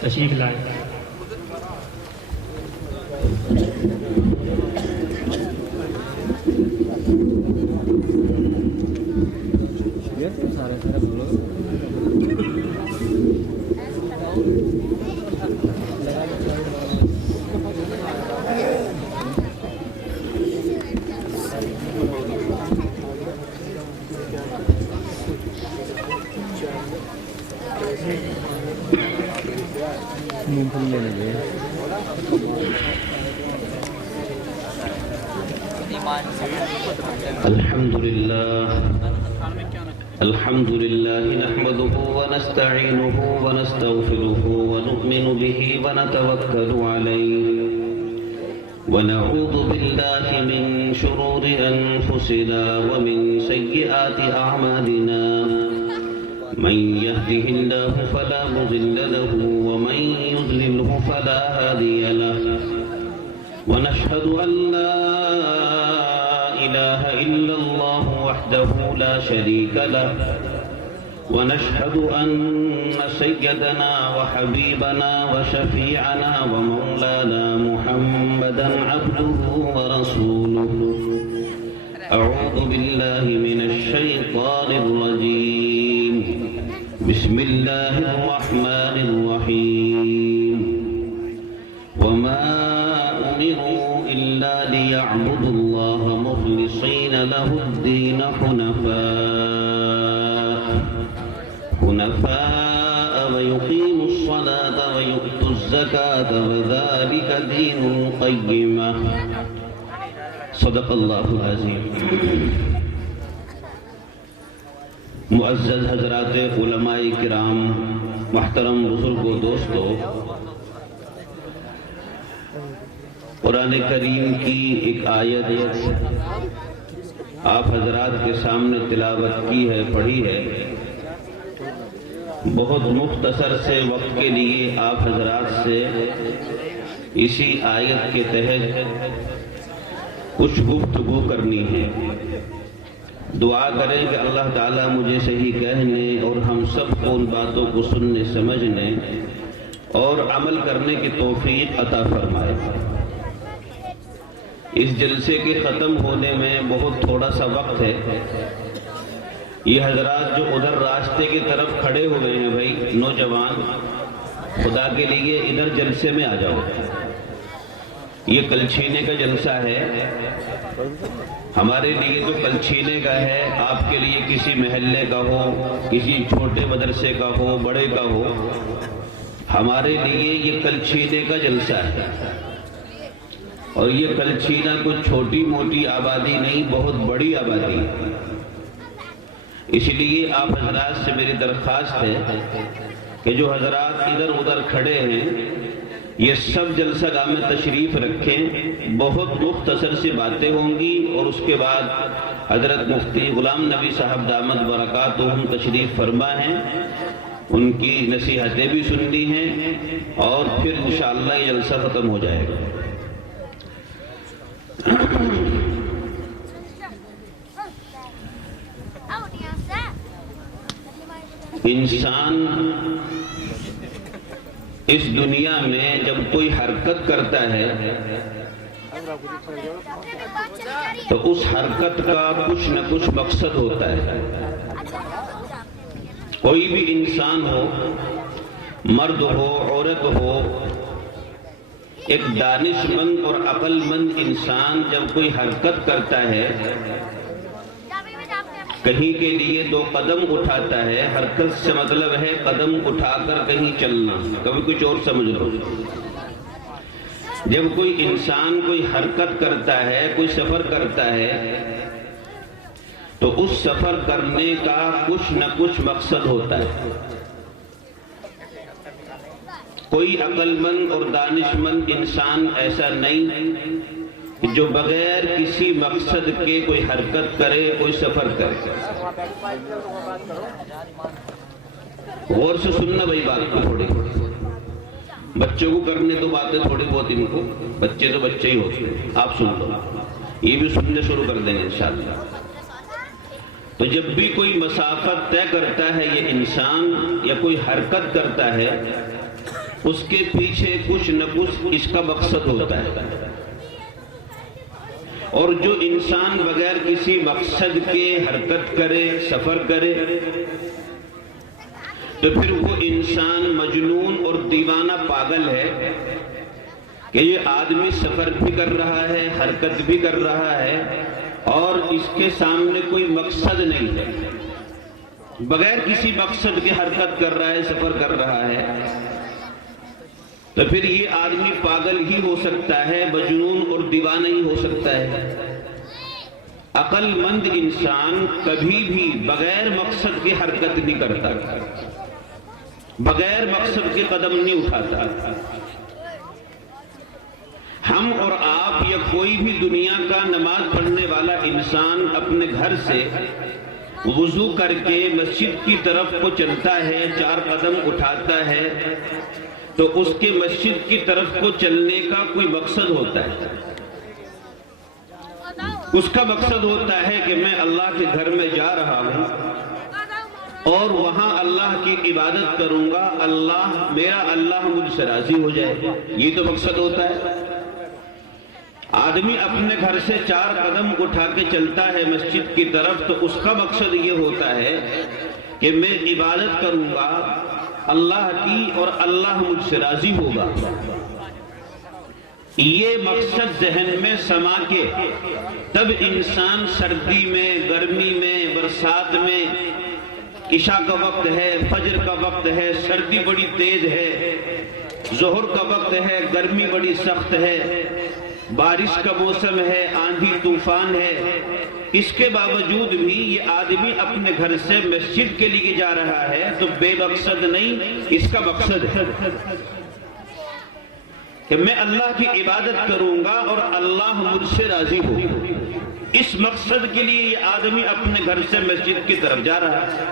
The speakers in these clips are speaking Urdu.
تشریف لائیں۔ الحمد لله نحمده ونستعينه ونستغفره ونؤمن به ونتوكل عليه ونعوذ بالله من شرور أنفسنا ومن سيئات أعمالنا من يهده الله فلا مضل له ومن يضلله فلا هادي له ونشهد أن لا إله إلا الله وحده لا شريك له ونشهد أن سيدنا وحبيبنا وشفيعنا ومولانا محمدا عبده ورسوله أعوذ بالله من الشيطان الرجيم بسم الله الرحمن الرحيم وما أمروا إلا ليعبدوا الله مخلصين له الدين حنفاء ويقيموا الصلاة ويؤتوا الزكاة وذلك دين القيمة صدق الله العظيم۔ معزز حضرات علماء کرام، محترم بزرگوں، دوستو، قرآن کریم کی ایک آیت آپ حضرات کے سامنے تلاوت کی ہے، پڑھی ہے۔ بہت مختصر سے وقت کے لیے آپ حضرات سے اسی آیت کے تحت کچھ گفتگو کرنی ہے۔ دعا کریں کہ اللہ تعالیٰ مجھے صحیح کہنے اور ہم سب کو ان باتوں کو سننے، سمجھنے اور عمل کرنے کی توفیق عطا فرمائے۔ اس جلسے کے ختم ہونے میں بہت تھوڑا سا وقت ہے۔ یہ حضرات جو ادھر راستے کی طرف کھڑے ہوئے ہیں، بھائی نوجوان، خدا کے لیے ادھر جلسے میں آ جاؤ۔ یہ کلچھینے کا جلسہ ہے، ہمارے لیے تو کلچھینے کا ہے، آپ کے لیے کسی محلے کا ہو، کسی چھوٹے مدرسے کا ہو، بڑے کا ہو، ہمارے لیے یہ کلچھینے کا جلسہ ہے۔ اور یہ کلچھینا کوئی چھوٹی موٹی آبادی نہیں، بہت بڑی آبادی ہے۔ اس لیے آپ حضرات سے میری درخواست ہے کہ جو حضرات ادھر ادھر کھڑے ہیں یہ سب جلسہ گاہ میں تشریف رکھیں۔ بہت مختصر سی باتیں ہوں گی اور اس کے بعد حضرت مفتی غلام نبی صاحب دامت برکاتہم تشریف فرما ہیں، ان کی نصیحتیں بھی سننی ہیں اور پھر انشاءاللہ یہ جلسہ ختم ہو جائے گا۔ انسان اس دنیا میں جب کوئی حرکت کرتا ہے تو اس حرکت کا کچھ نہ کچھ مقصد ہوتا ہے۔ کوئی بھی انسان ہو، مرد ہو، عورت ہو، ایک دانش مند اور عقل مند انسان جب کوئی حرکت کرتا ہے، کہیں کے لیے دو قدم اٹھاتا ہے، حرکت سے مطلب ہے قدم اٹھا کر کہیں چلنا، کبھی کچھ اور سمجھ لو۔ جب کوئی انسان کوئی حرکت کرتا ہے، کوئی سفر کرتا ہے، تو اس سفر کرنے کا کچھ نہ کچھ مقصد ہوتا ہے۔ کوئی عقل مند اور دانش مند انسان ایسا نہیں جو بغیر کسی مقصد کے کوئی حرکت کرے، کوئی سفر کرے۔ غور سے سننا بھائی بات کو تھوڑی، بچوں کو کرنے تو باتیں تھوڑی بہت، ان کو بچے تو بچے ہی ہوتے ہیں، آپ سن لو، یہ بھی سننے شروع کر دیں گے انشاءاللہ۔ تو جب بھی کوئی مسافت طے کرتا ہے یہ انسان یا کوئی حرکت کرتا ہے اس کے پیچھے کچھ نہ کچھ اس کا مقصد ہوتا ہے، اور جو انسان بغیر کسی مقصد کے حرکت کرے، سفر کرے، تو پھر وہ انسان مجنون اور دیوانہ پاگل ہے کہ یہ آدمی سفر بھی کر رہا ہے، حرکت بھی کر رہا ہے، اور اس کے سامنے کوئی مقصد نہیں ہے، بغیر کسی مقصد کے حرکت کر رہا ہے، سفر کر رہا ہے، تو پھر یہ آدمی پاگل ہی ہو سکتا ہے، مجنون اور دیوانہ ہی ہو سکتا ہے۔ عقل مند انسان کبھی بھی بغیر مقصد کی حرکت نہیں کرتا، بغیر مقصد کے قدم نہیں اٹھاتا۔ ہم اور آپ یا کوئی بھی دنیا کا نماز پڑھنے والا انسان اپنے گھر سے وضو کر کے مسجد کی طرف کو چلتا ہے، 4 قدم اٹھاتا ہے، تو اس کے مسجد کی طرف کو چلنے کا کوئی مقصد ہوتا ہے۔ اس کا مقصد ہوتا ہے کہ میں اللہ کے گھر میں جا رہا ہوں اور وہاں اللہ کی عبادت کروں گا، میرا اللہ مجھ سے راضی ہو جائے، یہ تو مقصد ہوتا ہے۔ آدمی اپنے گھر سے 4 قدم اٹھا کے چلتا ہے مسجد کی طرف، تو اس کا مقصد یہ ہوتا ہے کہ میں عبادت کروں گا اللہ کی اور اللہ مجھ سے راضی ہوگا۔ یہ مقصد ذہن میں سما کے تب انسان سردی میں، گرمی میں، برسات میں، عشاء کا وقت ہے، فجر کا وقت ہے، سردی بڑی تیز ہے، ظہر کا وقت ہے، گرمی بڑی سخت ہے، بارش کا موسم ہے، آندھی طوفان ہے، اس کے باوجود بھی یہ آدمی اپنے گھر سے مسجد کے لیے جا رہا ہے، تو بے مقصد نہیں، اس کا مقصد ہے کہ میں اللہ کی عبادت کروں گا اور اللہ مجھ سے راضی ہو۔ اس مقصد کے لیے یہ آدمی اپنے گھر سے مسجد کی طرف جا رہا ہے۔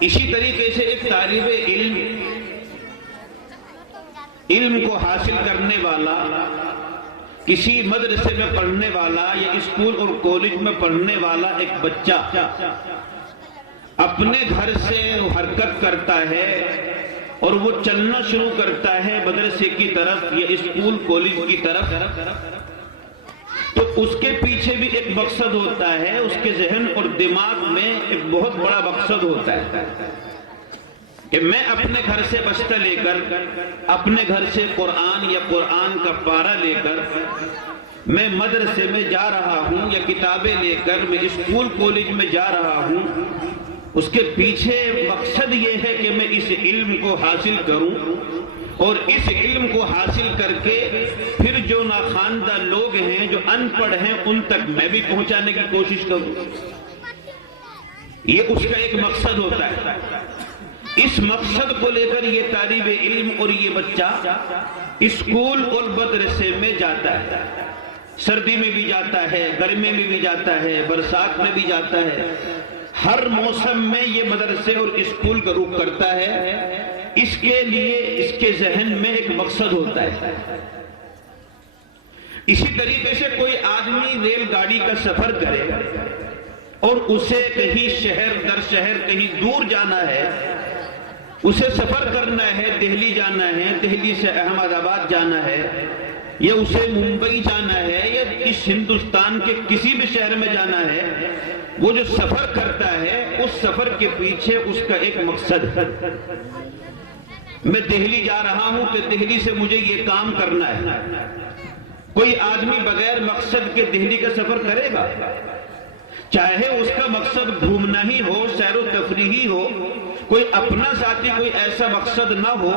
اسی طریقے سے ایک طالب علم کو حاصل کرنے والا، کسی مدرسے میں پڑھنے والا یا اسکول اور کالج میں پڑھنے والا ایک بچہ اپنے گھر سے حرکت کرتا ہے اور وہ چلنا شروع کرتا ہے مدرسے کی طرف یا اسکول کالج کی طرف، تو اس کے پیچھے بھی ایک مقصد ہوتا ہے، اس کے ذہن اور دماغ میں ایک بہت بڑا مقصد ہوتا ہے کہ میں اپنے گھر سے بستہ لے کر، اپنے گھر سے قرآن یا قرآن کا پارہ لے کر میں مدرسے میں جا رہا ہوں، یا کتابیں لے کر میں اسکول کالج میں جا رہا ہوں۔ اس کے پیچھے مقصد یہ ہے کہ میں اس علم کو حاصل کروں، اور اس علم کو حاصل کر کے پھر جو ناخواندہ لوگ ہیں، جو ان پڑھ ہیں، ان تک میں بھی پہنچانے کی کوشش کروں۔ یہ اس کا ایک مقصد ہوتا ہے۔ اس مقصد کو لے کر یہ طالب علم اور یہ بچہ اسکول اور مدرسے میں جاتا ہے، سردی میں بھی جاتا ہے، گرمی میں بھی جاتا ہے، برسات میں بھی جاتا ہے، ہر موسم میں یہ مدرسے اور اسکول کا رخ کرتا ہے۔ اس کے لیے اس کے ذہن میں ایک مقصد ہوتا ہے۔ اسی طریقے سے کوئی آدمی ریل گاڑی کا سفر کرے اور اسے کہیں شہر در شہر کہیں دور جانا ہے، اسے سفر کرنا ہے، دہلی جانا ہے، دہلی سے احمد آباد جانا ہے، یا اسے ممبئی جانا ہے، یا اس ہندوستان کے کسی بھی شہر میں جانا ہے، وہ جو سفر کرتا ہے اس سفر کے پیچھے اس کا ایک مقصد ہے۔ میں دہلی جا رہا ہوں کہ دہلی سے مجھے یہ کام کرنا ہے۔ کوئی آدمی بغیر مقصد کے دہلی کا سفر کرے گا؟ چاہے اس کا مقصد گھومنا ہی ہو، سیر و تفریحی ہو، کوئی اپنا ذاتی کوئی ایسا مقصد نہ ہو،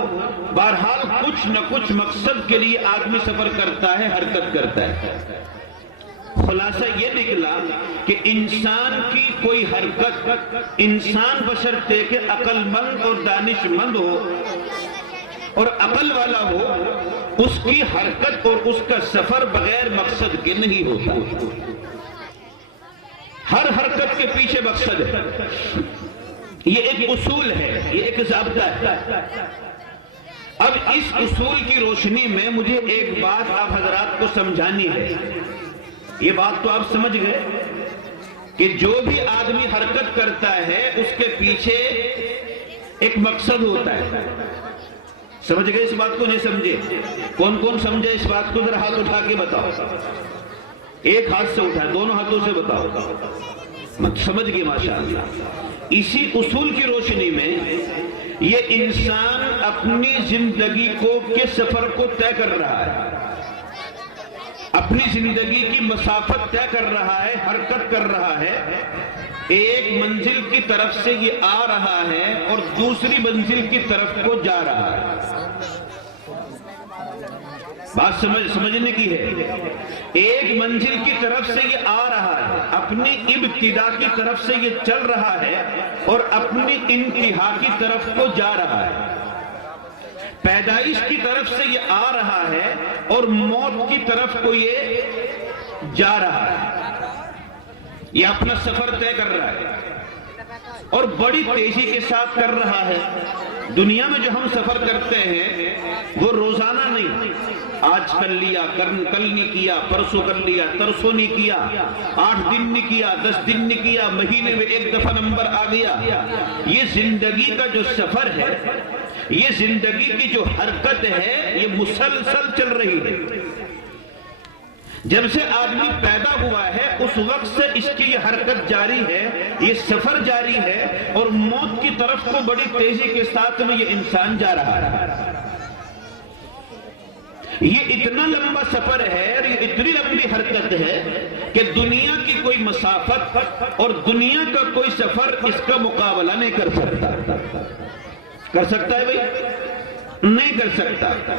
بہرحال کچھ نہ کچھ مقصد کے لیے آدمی سفر کرتا ہے، حرکت کرتا ہے۔ خلاصہ یہ نکلا کہ انسان کی کوئی حرکت، انسان بشرطے کہ عقل مند اور دانش مند ہو اور عقل والا ہو، اس کی حرکت اور اس کا سفر بغیر مقصد کے نہیں ہوتا۔ ہر حرکت کے پیچھے مقصد ہے۔ یہ ایک اصول ہے، یہ ایک ضابطہ ہے۔ اب اس اصول کی روشنی میں مجھے ایک بات آپ حضرات کو سمجھانی ہے۔ یہ بات تو آپ سمجھ گئے کہ جو بھی آدمی حرکت کرتا ہے اس کے پیچھے ایک مقصد ہوتا ہے. سمجھ گئے اس بات کو؟ نہیں سمجھے؟ کون کون سمجھے اس بات کو؟ ذرا ہاتھ اٹھا کے بتاؤ. ایک ہاتھ سے اٹھا، دونوں ہاتھوں سے بتاؤ. سمجھ گئے؟ ماشاءاللہ. اسی اصول کی روشنی میں یہ انسان اپنی زندگی کے سفر کو طے کر رہا ہے، اپنی زندگی کی مسافت طے کر رہا ہے، حرکت کر رہا ہے. ایک منزل کی طرف سے یہ آ رہا ہے اور دوسری منزل کی طرف کو جا رہا ہے. بات سمجھنے کی ہے. ایک منزل کی طرف سے یہ آ رہا ہے، اپنی ابتدا کی طرف سے یہ چل رہا ہے اور اپنی انتہا کی طرف کو جا رہا ہے. پیدائش کی طرف سے یہ آ رہا ہے اور موت کی طرف کو یہ جا رہا ہے. یہ اپنا سفر طے کر رہا ہے اور بڑی تیزی کے ساتھ کر رہا ہے. دنیا میں جو ہم سفر کرتے ہیں وہ روزانہ نہیں. آج کر لیا، کل نہیں کیا، پرسوں کر لیا، ترسوں نہیں کیا، 8 دن نہیں کیا، 10 دن نہیں کیا، مہینے میں ایک دفعہ نمبر آ گیا. یہ زندگی کا جو سفر ہے، یہ زندگی کی جو حرکت ہے، یہ مسلسل چل رہی ہے. جب سے آدمی پیدا ہوا ہے اس وقت سے اس کی یہ حرکت جاری ہے، یہ سفر جاری ہے اور موت کی طرف کو بڑی تیزی کے ساتھ میں یہ انسان جا رہا ہے. یہ اتنا لمبا سفر ہے اور یہ اتنی لمبی حرکت ہے کہ دنیا کی کوئی مسافت اور دنیا کا کوئی سفر اس کا مقابلہ نہیں کر سکتا. کر سکتا ہے بھائی؟ نہیں کر سکتا.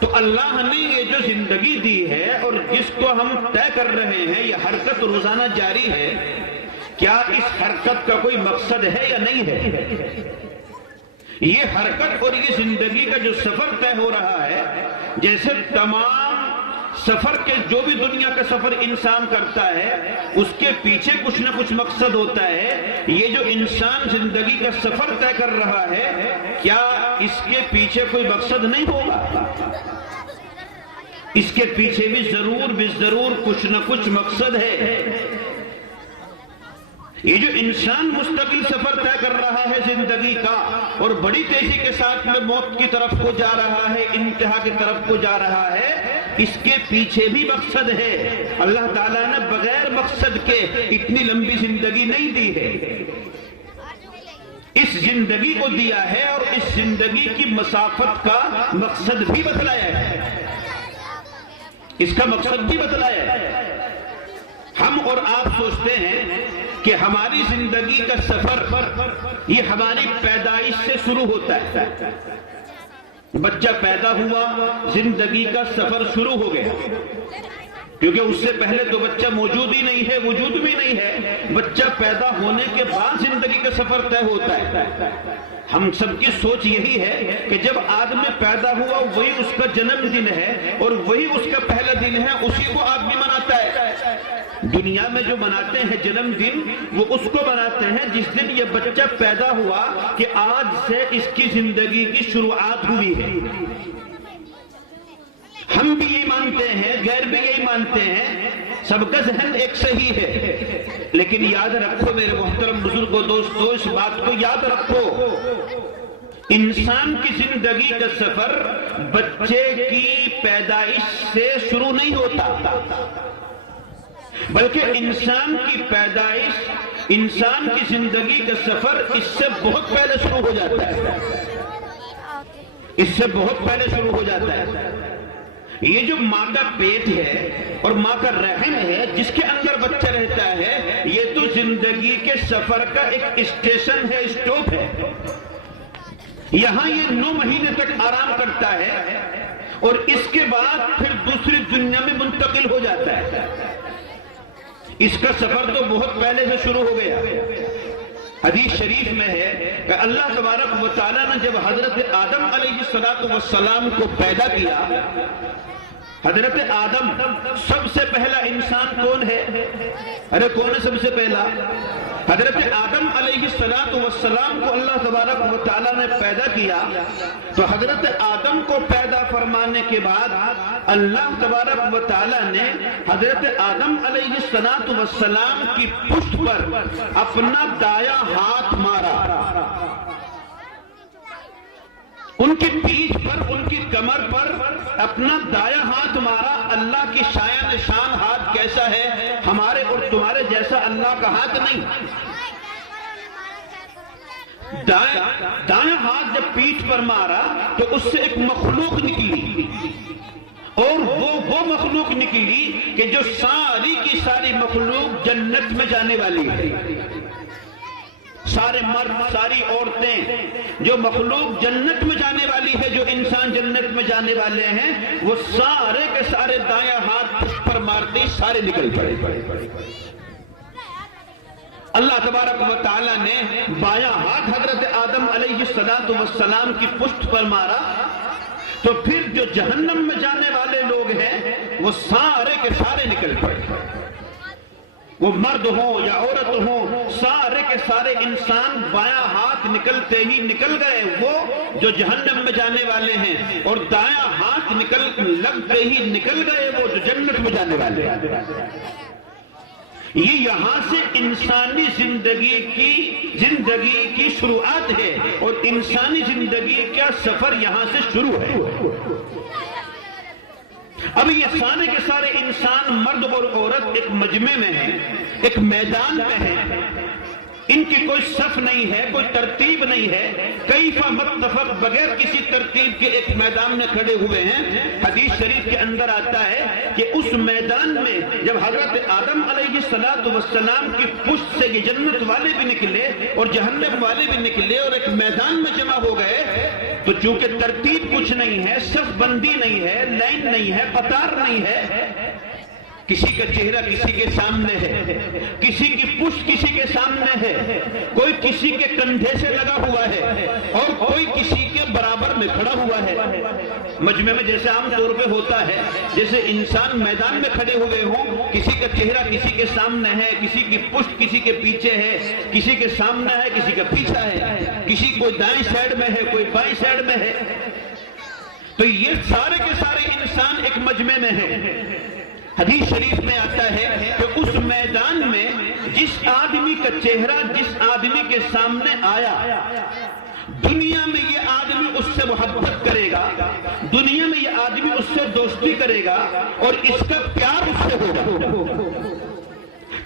تو اللہ نے یہ جو زندگی دی ہے اور جس کو ہم طے کر رہے ہیں، یہ حرکت روزانہ جاری ہے، کیا اس حرکت کا کوئی مقصد ہے یا نہیں ہے؟ یہ حرکت اور یہ زندگی کا جو سفر طے ہو رہا ہے، جیسے تمام سفر کے جو بھی دنیا کا سفر انسان کرتا ہے اس کے پیچھے کچھ نہ کچھ مقصد ہوتا ہے. یہ جو انسان زندگی کا سفر طے کر رہا ہے، کیا اس کے پیچھے کوئی مقصد نہیں ہوگا؟ اس کے پیچھے بھی ضرور کچھ نہ کچھ مقصد ہے. یہ جو انسان مستقل سفر طے کر رہا ہے زندگی کا اور بڑی تیزی کے ساتھ میں موت کی طرف کو جا رہا ہے، انتہا کی طرف کو جا رہا ہے، اس کے پیچھے بھی مقصد ہے. اللہ تعالیٰ نے بغیر مقصد کے اتنی لمبی زندگی نہیں دی ہے. اس زندگی کو دیا ہے اور اس زندگی کی مسافت کا مقصد بھی بتلایا ہے. اس کا مقصد بھی بتلایا ہے. ہم اور آپ سوچتے ہیں کہ ہماری زندگی کا سفر یہ ہماری پیدائش سے شروع ہوتا ہے. بچہ پیدا ہوا، زندگی کا سفر شروع ہو گیا، کیونکہ اس سے پہلے تو بچہ موجود ہی نہیں ہے، وجود بھی نہیں ہے. بچہ پیدا ہونے کے بعد زندگی کا سفر طے ہوتا ہے. ہم سب کی سوچ یہی ہے کہ جب آدمی پیدا ہوا وہی اس کا جنم دن ہے اور وہی اس کا پہلا دن ہے، اسی کو آدمی مناتا ہے. دنیا میں جو مناتے ہیں جنم دن، وہ اس کو مناتے ہیں جس دن یہ بچہ پیدا ہوا کہ آج سے اس کی زندگی کی شروعات ہوئی ہے. ہم بھی یہی مانتے ہیں، غیر بھی یہی مانتے ہیں، سب کا ذہن ایک صحیح ہے. لیکن یاد رکھو میرے محترم بزرگوں، دوستو، اس بات کو یاد رکھو، انسان کی زندگی کا سفر بچے کی پیدائش سے شروع نہیں ہوتا، بلکہ انسان کی پیدائش، انسان کی زندگی کا سفر اس سے بہت پہلے شروع ہو جاتا ہے. اس سے بہت پہلے شروع ہو جاتا ہے. یہ جو ماں کا پیٹ ہے اور ماں کا رحم ہے جس کے اندر بچہ رہتا ہے، یہ تو زندگی کے سفر کا ایک اسٹیشن ہے، اسٹاپ ہے. یہاں یہ 9 مہینے تک آرام کرتا ہے اور اس کے بعد پھر دوسری دنیا میں منتقل ہو جاتا ہے. اس کا سفر تو بہت پہلے سے شروع ہو گیا. حدیث شریف میں ہے کہ اللہ تبارک و تعالیٰ نے جب حضرت آدم علیہ السلام کو پیدا کیا، حضرت آدم سب سے پہلا انسان کون ہے؟ ارے کون ہے سب سے پہلا؟ حضرت آدم علیہ السلام کو اللہ تبارک و تعالیٰ نے پیدا کیا. تو حضرت آدم کو پیدا فرمانے کے بعد اللہ تبارک و تعالیٰ نے حضرت آدم علیہ السلام کی پشت پر اپنا دایاں ہاتھ مارا. ان کی پیٹھ پر، ان کی کمر پر اپنا دایاں ہاتھ مارا۔ اللہ کی شایان نشان ہاتھ کیسا ہے؟ ہمارے اور تمہارے جیسا اللہ کا ہاتھ نہیں۔ دایاں ہاتھ جب پیٹھ پر مارا تو اس سے ایک مخلوق نکلی، اور وہ مخلوق نکلی کہ جو ساری کی ساری مخلوق جنت میں جانے والی ہے۔ سارے مرد، ساری عورتیں، جو مخلوق جنت میں جانے والی ہے، جو انسان جنت میں جانے والے ہیں، وہ سارے کے سارے دایاں ہاتھ پر مارتے ہی سارے نکل پڑے۔ اللہ تبارک و تعالیٰ نے بایاں ہاتھ حضرت آدم علیہ السلام کی پشت پر مارا، تو پھر جو جہنم میں جانے والے لوگ ہیں وہ سارے کے سارے نکل پڑے۔ وہ مرد ہوں یا عورت ہوں، سارے کے سارے انسان بایاں ہاتھ نکلتے ہی نکل گئے، وہ جو جہنم میں جانے والے ہیں، اور دایاں ہاتھ لگتے ہی نکل گئے وہ جو جنت میں جانے والے ہیں۔ یہ یہاں سے انسانی زندگی کی شروعات ہے، اور انسانی زندگی کا سفر یہاں سے شروع ہے۔ اب یہ سارے کے سارے انسان، مرد اور عورت، ایک مجمع میں ہیں، ایک میدان میں ہیں۔ ان کی کوئی صف نہیں ہے، کوئی ترتیب نہیں ہے، کیفا متفق، بغیر کسی ترتیب کے ایک میدان میں کھڑے ہوئے ہیں۔ حدیث شریف کے اندر آتا ہے کہ اس میدان میں جب حضرت آدم علیہ السلام کی پشت سے یہ جنت والے بھی نکلے اور جہنم والے بھی نکلے اور ایک میدان میں جمع ہو گئے، تو چونکہ ترتیب کچھ نہیں ہے، صف بندی نہیں ہے، لائن نہیں ہے، قطار نہیں ہے، کسی کا چہرہ کسی کے سامنے ہے، کسی کی پشت کسی کے سامنے ہے، کوئی کسی کے کندھے سے لگا ہوا ہے اور کوئی کسی کے برابر میں کھڑا ہوا ہے۔ مجمع میں جیسے عام طور پہ ہوتا ہے، جیسے انسان میدان میں کھڑے ہوئے ہوں، کسی کا چہرہ کسی کے سامنے ہے، کسی کی پشت کسی کے پیچھے ہے، کسی کے سامنے ہے، کسی کا پیچھا ہے، کسی کوئی دائیں سائڈ میں ہے، کوئی بائیں سائڈ میں ہے، تو یہ سارے کے سارے انسان ایک مجمع میں ہیں۔ حدیث شریف میں آتا ہے کہ اس میدان میں جس آدمی کا چہرہ جس آدمی کے سامنے آیا، دنیا میں یہ آدمی اس سے محبت کرے گا، دنیا میں یہ آدمی اس سے دوستی کرے گا، اور اس کا پیار اس سے ہوگا،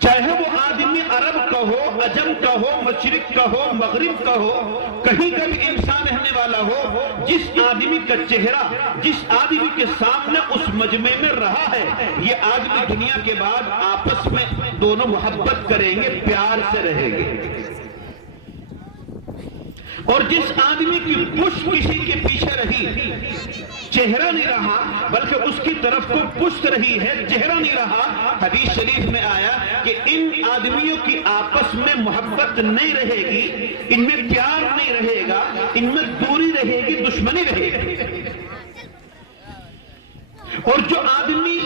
چاہے وہ آدمی عرب کا ہو، عجم کا ہو، مشرق کا ہو، مغرب کا ہو، کہیں کا بھی انسان رہنے والا ہو، جس آدمی کا چہرہ جس آدمی کے سامنے اس مجمع میں رہا ہے، یہ آدمی دنیا کے بعد آپس میں دونوں محبت کریں گے، پیار سے رہیں گے۔ اور جس آدمی کی پشت کسی کے پیچھے رہی، چہرہ نہیں رہا بلکہ اس کی طرف کو پشت رہی ہے، چہرہ نہیں رہا، حدیث شریف میں آیا کہ ان آدمیوں کی آپس میں محبت نہیں رہے گی، ان میں پیار نہیں رہے گا، ان میں دوری رہے گی، دشمنی رہے گی۔ اور جو آدمی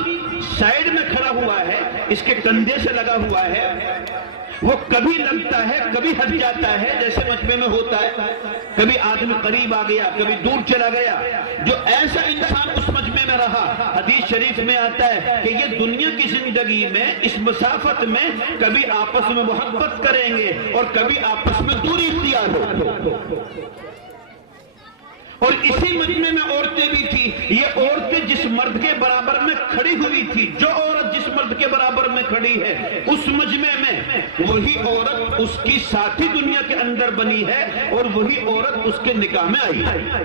سائیڈ میں کھڑا ہوا ہے، اس کے کندھے سے لگا ہوا ہے، وہ کبھی لگتا ہے، کبھی ہٹ جاتا ہے، جیسے مجمع میں ہوتا ہے، کبھی آدمی قریب آ گیا، کبھی دور چلا گیا۔ جو ایسا انسان اس مجمع میں رہا، حدیث شریف میں آتا ہے کہ یہ دنیا کی زندگی میں اس مسافت میں کبھی آپس میں محبت کریں گے اور کبھی آپس میں دوری اختیار ہو۔ اور اسی مجمع میں عورتیں بھی تھی، یہ عورتیں جس مرد کے برابر میں کھڑی ہوئی تھی، جو عورت جس مرد کے برابر میں کھڑی ہے اس مجمع میں، وہی عورت اس کی ساتھی دنیا کے اندر بنی ہے اور وہی عورت اس کے نکاح میں آئی ہے۔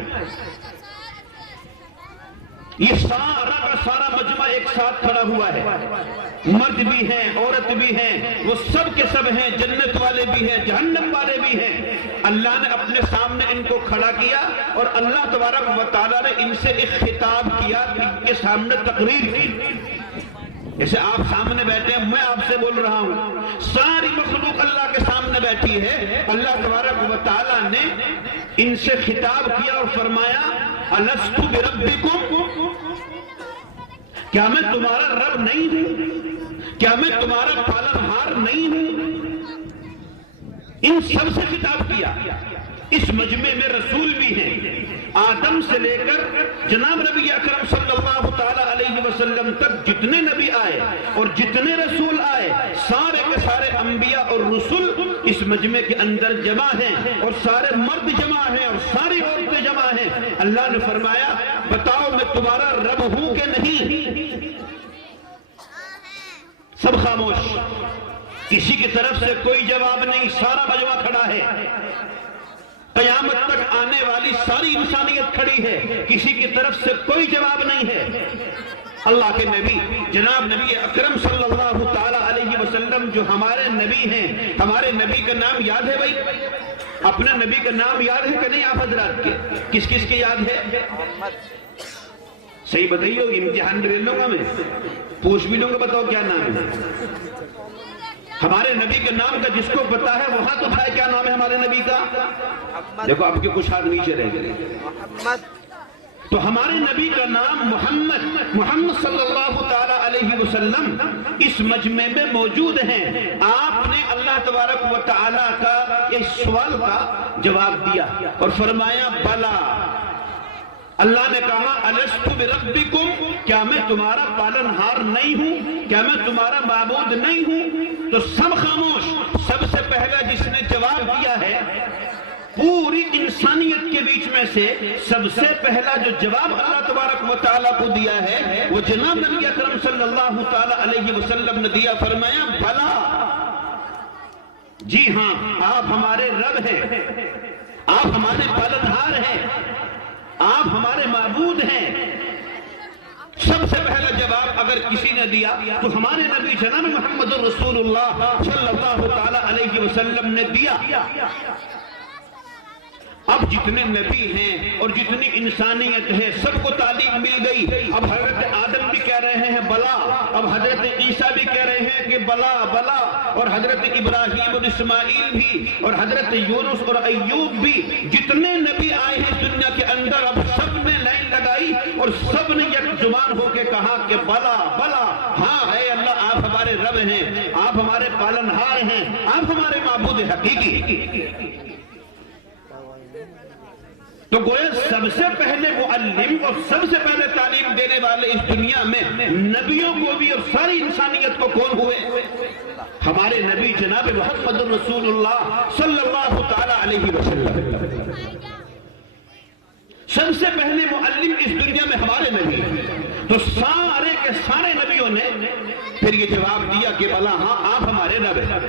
یہ سارا کا سارا مجمع ایک ساتھ کھڑا ہوا ہے، مرد بھی ہیں، عورت بھی ہیں، وہ سب کے سب ہیں، جنت والے بھی ہیں، جہنم والے بھی ہیں۔ اللہ نے اپنے سامنے ان کو کھڑا کیا اور اللہ تبارک و تعالیٰ نے ان سے ایک خطاب کیا، ان کے سامنے تقریر کی۔ جیسے آپ سامنے بیٹھے ہیں، میں آپ سے بول رہا ہوں، ساری مخلوق اللہ کے سامنے بیٹھی ہے، اللہ تبارک و تعالیٰ نے ان سے خطاب کیا اور فرمایا، الستُ بربکم، کیا میں تمہارا رب نہیں ہوں؟ کیا میں تمہارا پالنہار نہیں ہوں؟ ان سب سے خطاب کیا۔ اس مجمع میں رسول بھی ہیں، آدم سے لے کر جناب نبی اکرم صلی اللہ تعالی علیہ وسلم تک جتنے نبی آئے اور جتنے رسول آئے، سارے کے سارے انبیاء اور رسول اس مجمع کے اندر جمع ہیں، اور سارے مرد جمع ہیں اور ساری عورتیں جمع ہیں۔ اللہ نے فرمایا بتاؤ میں تمہارا رب ہوں کہ نہیں؟ سب خاموش، کسی کی طرف سے کوئی جواب نہیں، سارا مجمع کھڑا ہے، قیامت تک آنے والی ساری انسانیت کھڑی ہے، کسی کی طرف سے کوئی جواب نہیں ہے۔ اللہ کے نبی جناب نبی اکرم صلی اللہ تعالی علیہ وسلم جو ہمارے نبی ہیں، ہمارے نبی کا نام یاد ہے بھائی؟ اپنے نبی کا نام یاد ہے کہ نہیں آپ حضرات کے؟ کس کس کے یاد ہے؟ صحیح بتائیے، امتحان بھی لوں گا میں، پوچھ بھی لوں گا، بتاؤ کیا نام ہے ہمارے نبی کے نام کا؟ جس کو پتا ہے وہ ہاتھ اٹھائے، کیا نام ہے ہمارے نبی کا؟ دیکھو آپ کے کچھ ہاتھ نیچے رہ گئے۔ تو ہمارے نبی کا نام محمد صلی اللہ تعالی علیہ وسلم اس مجمع میں موجود ہیں۔ آپ نے اللہ تبارک و تعالی کا اس سوال کا جواب دیا اور فرمایا بلا۔ اللہ نے کہا الست بربکم، کیا میں تمہارا پالنہار نہیں ہوں؟ کیا میں تمہارا معبود نہیں ہوں؟ تو سب خاموش۔ سب سے پہلا جس نے جواب دیا ہے پوری انسانیت کے بیچ میں سے، سب سے پہلا جو جواب اللہ تبارک و تعالیٰ کو دیا ہے وہ جناب نبی اکرم صلی اللہ تعالی علیہ وسلم نے دیا، فرمایا بھلا، جی ہاں آپ ہمارے رب ہیں، آپ ہمارے پالنہار ہیں، آپ ہمارے معبود ہیں۔ سب سے پہلا جواب اگر کسی نے دیا تو ہمارے نبی جناب محمد رسول اللہ صلی اللہ تعالی علیہ وسلم نے دیا۔ اب جتنے نبی ہیں اور جتنی انسانیت ہے سب کو تعلیم مل گئی۔ اب حضرت آدم بھی کہہ رہے ہیں بلا، اب حضرت عیسیٰ بھی کہہ رہے ہیں کہ بلا بلا، اور حضرت ابراہیم اور اسماعیل بھی، اور حضرت یونس اور ایوب بھی، جتنے نبی آئے ہیں دنیا کے اندر اب سب نے لائن لگائی اور سب نے یک زبان ہو کے کہا کہ بلا بلا، ہاں ہے اللہ، آپ ہمارے رب ہیں، آپ ہمارے پالنہار ہیں، آپ ہمارے معبود حقیقی۔ تو گویا سب سے پہلے معلم اور سب سے پہلے تعلیم دینے والے اس دنیا میں نبیوں کو بھی اور ساری انسانیت کو کون ہوئے؟ ہمارے نبی جناب محمد رسول اللہ صلی اللہ تعالی علیہ وسلم۔ سب سے پہلے معلم اس دنیا میں ہمارے نبی، تو سارے کے سارے نبیوں نے پھر یہ جواب دیا کہ بلا ہاں آپ ہمارے رب ہیں۔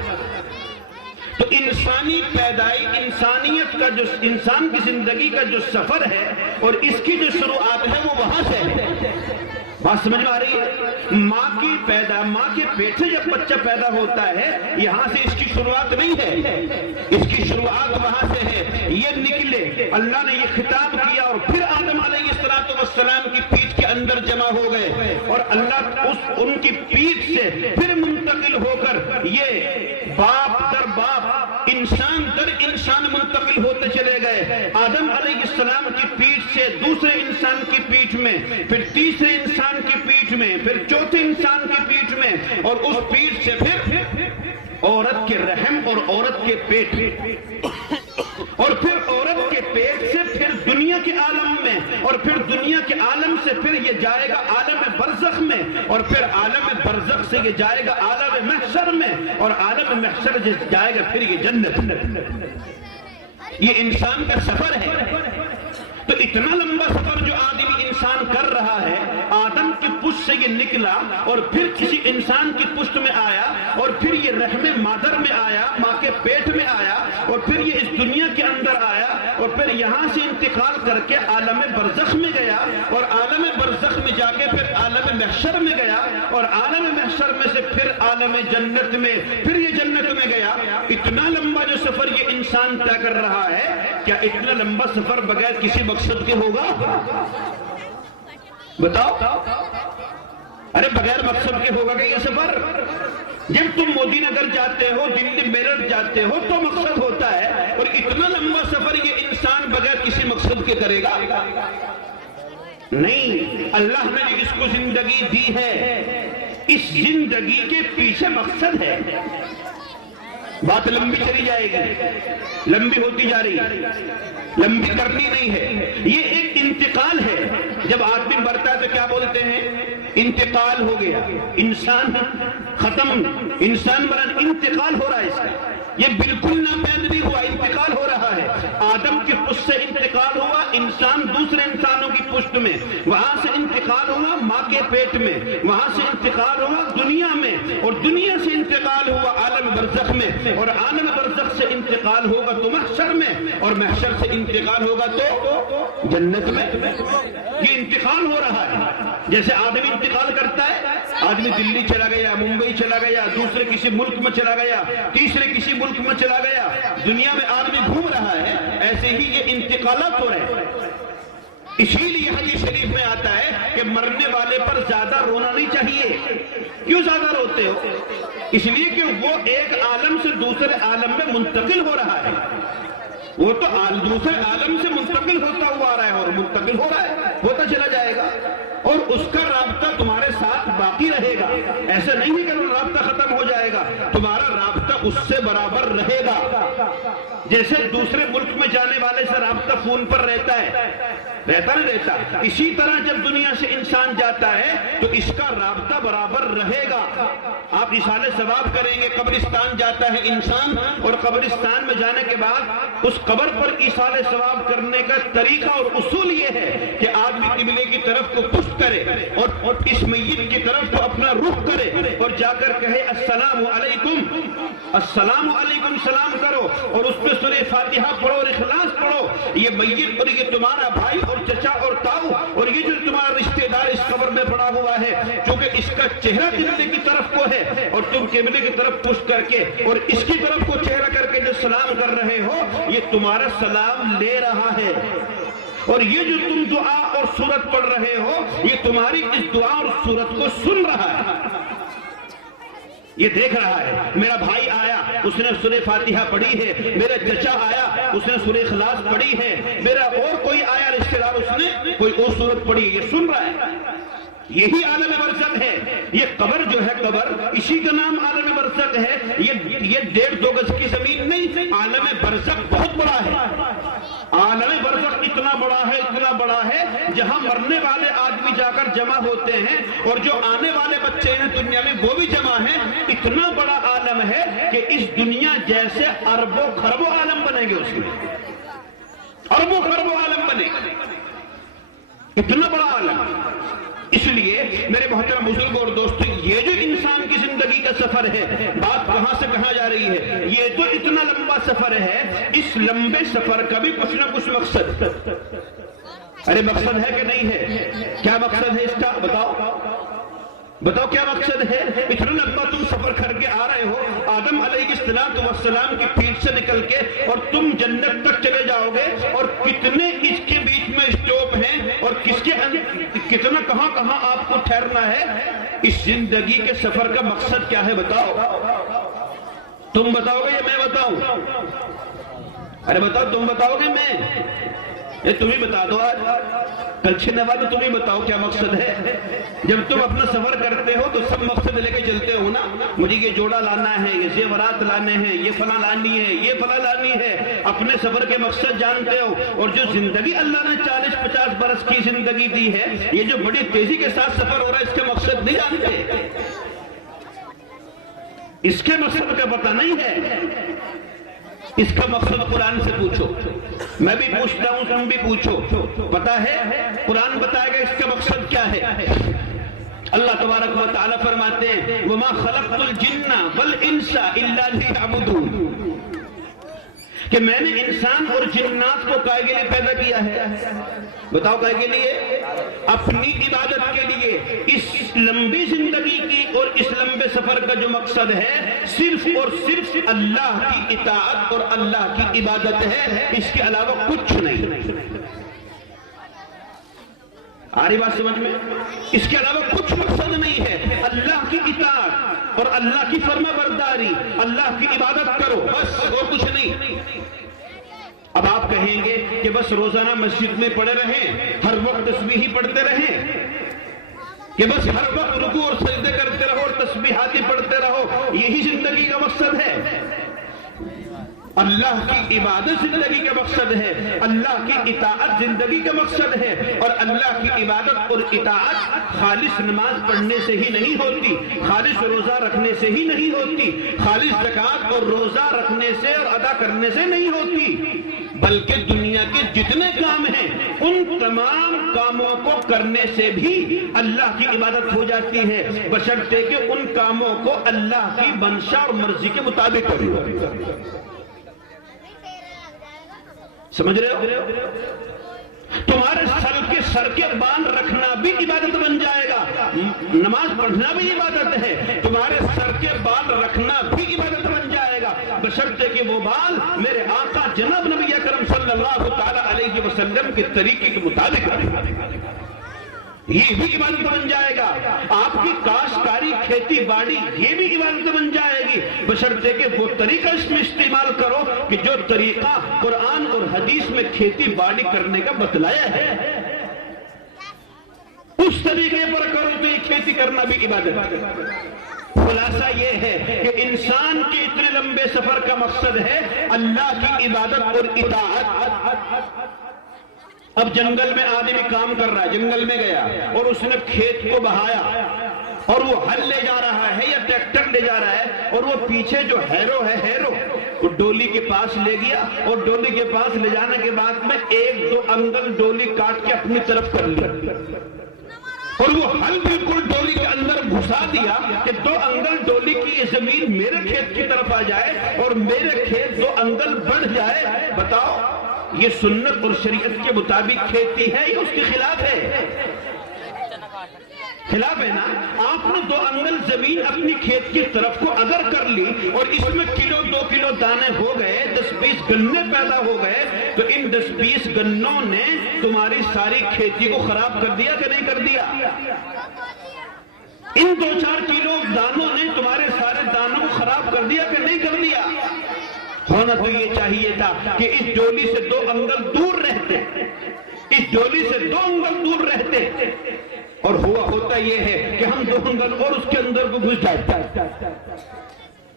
تو انسانی پیدائی، انسانیت کا جو انسان کی زندگی کا جو سفر ہے اور اس کی جو شروعات ہے وہ وہاں سے ہے۔ بات سمجھ میں آ رہی ہے؟ ماں کے پیٹ سے جب بچہ پیدا ہوتا ہے یہاں سے اس کی شروعات نہیں ہے، اس کی شروعات وہاں سے ہے۔ یہ نکلے، اللہ نے یہ خطاب کیا اور پھر آدم علیہ السلام کی پیٹھ کے اندر جمع ہو گئے اور اللہ ان کی پیٹھ سے پھر منتقل ہو کر یہ باپ در باپ، انسان در انسان منتقل ہوتے چلے گئے۔ آدم علیہ السلام کی پیٹھ سے دوسرے انسان کی پیٹھ میں، پھر تیسرے انسان کی پیٹھ میں، پھر چوتھے انسان کی پیٹھ میں، اور اس پیٹھ سے پھر عورت کے رحم اور عورت کے پیٹ، اور پھر عورت کے پیٹ سے پھر دنیا کے عالم میں، اور پھر دنیا کے عالم سے پھر یہ جائے گا عالم برزخ میں، اور پھر عالم برزخ سے یہ جائے گا عالم محشر میں، اور عالم محشر سے جائے گا پھر یہ جنت۔ یہ انسان کا سفر ہے۔ تو اتنا لمبا سفر جو آدمی انسان کر رہا ہے، آدم کی پشت سے یہ نکلا اور پھر کسی انسان کی پشت میں آیا اور پھر یہ رحم مادر میں آیا، ماں کے پیٹ میں آیا، اور پھر یہ اس دنیا کے اندر آیا اور پھر یہاں سے انتقال کر کے عالم برزخ میں گیا، اور عالم برزخ میں جا کے پھر عالم محشر میں گیا، اور عالم محشر میں سے پھر عالم جنت میں، پھر یہ جنت میں گیا۔ اتنا لمبا جو سفر یہ انسان طے کر رہا ہے، کیا اتنا لمبا سفر بغیر کسی مقصد کے ہوگا؟ بتاؤ، ارے بغیر مقصد کے ہوگا کہ یہ سفر؟ جب تم مودی نگر جاتے ہو، دلی میرٹھ جاتے ہو تو مقصد ہوتا ہے، اور اتنا لمبا سفر یہ انسان بغیر کسی مقصد کے کرے گا؟ نہیں، اللہ نے اس کو زندگی دی ہے، اس زندگی کے پیچھے مقصد ہے۔ بات لمبی چلی جائے گی، لمبی ہوتی جا رہی ہے، لمبی کرنی نہیں ہے۔ یہ ایک انتقال ہے۔ جب آدمی مرتا ہے تو کیا بولتے ہیں؟ انتقال ہو گیا، انسان ختم، انسان مرن، انتقال ہو رہا ہے اس کا۔ یہ بالکل ناپید نہیں ہوا، انتقال ہو رہا ہے۔ آدم کی پشت سے انتقال ہوا انسان دوسرے انسانوں کی پشت میں، وہاں سے انتقال ہوا ماں کے پیٹ میں، وہاں سے انتقال ہوا دنیا میں، اور دنیا سے انتقال ہوا عالم برزخ میں، اور عالم برزخ سے انتقال ہوگا تو محشر میں، اور محشر سے انتقال ہوگا تو جنت میں۔ یہ انتقال ہو رہا ہے۔ جیسے آدمی انتقال کرتا ہے، آدمی دلی چلا گیا، ممبئی چلا گیا، دوسرے کسی ملک میں چلا گیا، تیسرے کسی ملک میں چلا گیا، دنیا میں آدمی گھوم رہا ہے، ایسے ہی یہ انتقالات ہو رہے ہیں۔ اسی لیے حدیث شریف میں آتا ہے کہ مرنے والے پر زیادہ رونا نہیں چاہیے۔ کیوں زیادہ روتے ہو؟ اس لیے کہ وہ ایک عالم سے دوسرے عالم میں منتقل ہو رہا ہے، وہ تو دوسرے عالم سے منتقل ہوتا ہوا آ رہا ہے، اور منتقل ہو رہا ہے، ہوتا چلا جائے گا، اور اس کا رابطہ تمہارے ساتھ باقی رہے گا۔ ایسا نہیں ہے کہ وہ رابطہ ختم ہو جائے گا، تمہارا رابطہ اس سے برابر رہے گا۔ جیسے دوسرے ملک میں جانے والے سے رابطہ فون پر رہتا ہے، رہتا نہیں رہتا، اسی طرح جب دنیا سے انسان جاتا ہے تو اس کا رابطہ برابر رہے گا۔ آپ ایصال ثواب کریں گے، قبرستان جاتا ہے انسان، اور قبرستان میں جانے کے بعد اس قبر پر ایصال ثواب کرنے کا طریقہ اور اصول یہ ہے کہ آدمی قبلے کی طرف کو پشت کرے، اور اس میت کی طرف کو اپنا رخ کرے، اور جا کر کہے السلام علیکم، السلام علیکم سلام کرو، اور اس پہ سورہ فاتحہ پڑھو اور اخلاص پڑھو۔ یہ میت اور یہ تمہارا بھائی اور چچا اور تاؤ، اور یہ جو تمہارا رشتہ دار اس قبر میں پڑا ہوا ہے، چونکہ اس کا چہرہ قبلے کی طرف کو ہے، اور تم قبلے کی طرف پشت کر کے اور اس کی طرف کو چہرہ کر کے جو سلام کر رہے ہو، یہ تمہارا سلام لے رہا ہے، اور یہ جو تم دعا اور سورت پڑھ رہے ہو، یہ تمہاری اس دعا اور سورت کو سن رہا ہے، یہ دیکھ رہا ہے۔ میرا بھائی آیا، اس نے سورہ فاتحہ پڑھی ہے، میرا چچا آیا، اس نے سورہ اخلاص پڑھی ہے، میرا اور کوئی آیا رشتہ دار، اس نے کوئی اور سورت پڑھی ہے، یہ سن رہا ہے۔ یہی عالم برزخ ہے۔ یہ قبر جو ہے، قبر اسی کا نام عالم برزخ ہے۔ یہ 1.5-2 گز کی زمین نہیں، عالم برزخ بہت بڑا ہے۔ عالم برزخ اتنا بڑا ہے جہاں مرنے والے آدمی جا کر جمع ہوتے ہیں، اور جو آنے والے بچے ہیں دنیا میں وہ بھی جمع ہیں۔ اتنا بڑا عالم ہے کہ اس دنیا جیسے اربوں خربوں عالم بنیں گے، اس میں اربوں خربوں عالم بنے گے، اتنا بڑا عالم۔ اس لیے میرے محترم بزرگ اور دوستو، یہ جو انسان کی زندگی کا سفر ہے، بات کہاں سے کہاں جا رہی ہے، یہ تو اتنا لمبا سفر ہے، اس لمبے سفر کا بھی کچھ نہ کچھ مقصد، ارے مقصد ہے کہ نہیں ہے؟ کیا مقصد ہے اس کا؟ بتاؤ کیا مقصد ہے؟ اتنا لمبا تم سفر کر کے آ رہے ہو، آدم علیہ السلام کی پیٹ سے نکل کے، اور تم جنت تک چلے جاؤ گے، اور کتنے اس کے بیچ میں اسٹاپ ہیں، اور کتنا کہاں آپ کو ٹھہرنا ہے۔ اس زندگی کے سفر کا مقصد کیا ہے بتاؤ؟ تم بتاؤ گے یا میں بتاؤں؟ ارے بتاؤ، تم بتاؤ گے میں؟ یہ تم ہی بتا دو آج، کل چھنے والے تم ہی بتاؤ کیا مقصد ہے۔ جب تم اپنا سفر کرتے ہو تو سب مقصد لے کے چلتے ہو نا، مجھے یہ جوڑا لانا ہے، یہ زیورات لانے ہیں، یہ فلاں لانی ہے، یہ فلاں لانی ہے، اپنے سفر کے مقصد جانتے ہو۔ اور جو زندگی اللہ نے 40-50 برس کی زندگی دی ہے، یہ جو بڑی تیزی کے ساتھ سفر ہو رہا ہے، اس کے مقصد نہیں جانتے، اس کے مقصد کا پتہ نہیں ہے۔ اس کا مقصد قرآن سے پوچھو، میں بھی پوچھتا ہوں، تم بھی پوچھو، پتہ ہے؟ قرآن بتائے گا اس کا مقصد کیا ہے۔ اللہ تبارک و تعالیٰ فرماتے ہیں وَمَا خَلَقْتُ الْجِنَّ وَالْإِنسَ إِلَّا لِيَعْبُدُونِ، کہ میں نے انسان اور جنات کو کائے کے لیے پیدا کیا ہے؟ بتاؤ کائے کے لیے؟ اپنی عبادت کے لیے۔ اس لمبی زندگی کی اور اس لمبے سفر کا جو مقصد ہے، صرف اور صرف اللہ کی اطاعت اور اللہ کی عبادت ہے، اس کے علاوہ کچھ نہیں۔ آ رہی بات سمجھ میں؟ اس کے علاوہ کچھ مقصد نہیں ہے۔ اللہ کی اطاعت اور اللہ کی فرما برداری، اللہ کی عبادت کرو، بس، اور کچھ نہیں۔ اب آپ کہیں گے کہ بس روزانہ مسجد میں پڑے رہیں، ہر وقت تسبیح ہی پڑھتے رہیں، کہ بس ہر وقت رکوع اور سجدے کرتے رہو اور تسبیحات ہی پڑھتے رہو، یہی زندگی کا مقصد ہے؟ اللہ کی عبادت زندگی کا مقصد ہے، اللہ کی اطاعت زندگی کا مقصد ہے، اور اللہ کی عبادت اور اطاعت خالص نماز پڑھنے سے ہی نہیں ہوتی، خالص روزہ رکھنے سے ہی نہیں ہوتی، خالص زکوٰۃ اور روزہ رکھنے سے اور ادا کرنے سے نہیں ہوتی، بلکہ دنیا کے جتنے کام ہیں ان تمام کاموں کو کرنے سے بھی اللہ کی عبادت ہو جاتی ہے، بشرطے کہ ان کاموں کو اللہ کی منشا اور مرضی کے مطابق کرو۔ سمجھ رہے ہو؟ تمہارے سر کے بال رکھنا بھی عبادت بن جائے گا، نماز پڑھنا بھی عبادت ہے، تمہارے سر کے بال رکھنا بھی عبادت بن جائے گا، بشرطے کہ وہ بال میرے آقا جناب نبی اکرم صلی اللہ تعالی علیہ وسلم کے طریقے کے مطابق رہے، یہ بھی عبادت بن جائے گا۔ آپ کی کاشتکاری کھیتی باڑی یہ بھی عبادت بن جائے گی، بشرطے کہ وہ طریقہ اس میں استعمال کرو کہ جو طریقہ قرآن اور حدیث میں کھیتی باڑی کرنے کا بتلایا ہے اس طریقے پر کرو تو یہ کھیتی کرنا بھی عبادت ہے۔ خلاصہ یہ ہے کہ انسان کے اتنے لمبے سفر کا مقصد ہے اللہ کی عبادت اور اطاعت۔ اب جنگل میں آدمی کام کر رہا ہے، جنگل میں گیا اور اس نے کھیت کو بہایا اور وہ ہل لے جا رہا ہے یا ٹریکٹر لے جا رہا ہے، اور وہ پیچھے جو ہیرو ہے وہ ڈولی کے پاس لے گیا، اور ڈولی کے پاس لے جانے کے بعد میں ایک دو انگل ڈولی کاٹ کے اپنی طرف کر لیا، اور وہ ہل بالکل ڈولی کے اندر گھسا دیا کہ 2 انگل ڈولی کی یہ زمین میرے کھیت کی طرف آ جائے اور میرے کھیت 2 انگل بڑھ جائے۔ بتاؤ یہ سنت اور شریعت کے مطابق کھیتی ہے یا اس کے خلاف ہے؟ خلاف ہے نا۔ آپ نے 2 انگل زمین اپنی کھیت کی طرف کو اگر کر لی اور اس میں کلو 2 کلو دانے ہو گئے، 10-20 گنے پیدا ہو گئے، تو ان 10-20 گنوں نے تمہاری ساری کھیتی کو خراب کر دیا کہ نہیں کر دیا؟ ان 2-4 کلو دانوں نے تمہارے سارے دانوں کو خراب کر دیا کہ نہیں کر دیا؟ ہونا تو یہ چاہیے تھا کہ اس ڈولی سے 2 انگل دور رہتے، اس ڈولی سے 2 انگل دور رہتے، اور ہوتا یہ ہے کہ ہم 2 انگل اور اس کے اندر کو گھس جاتے،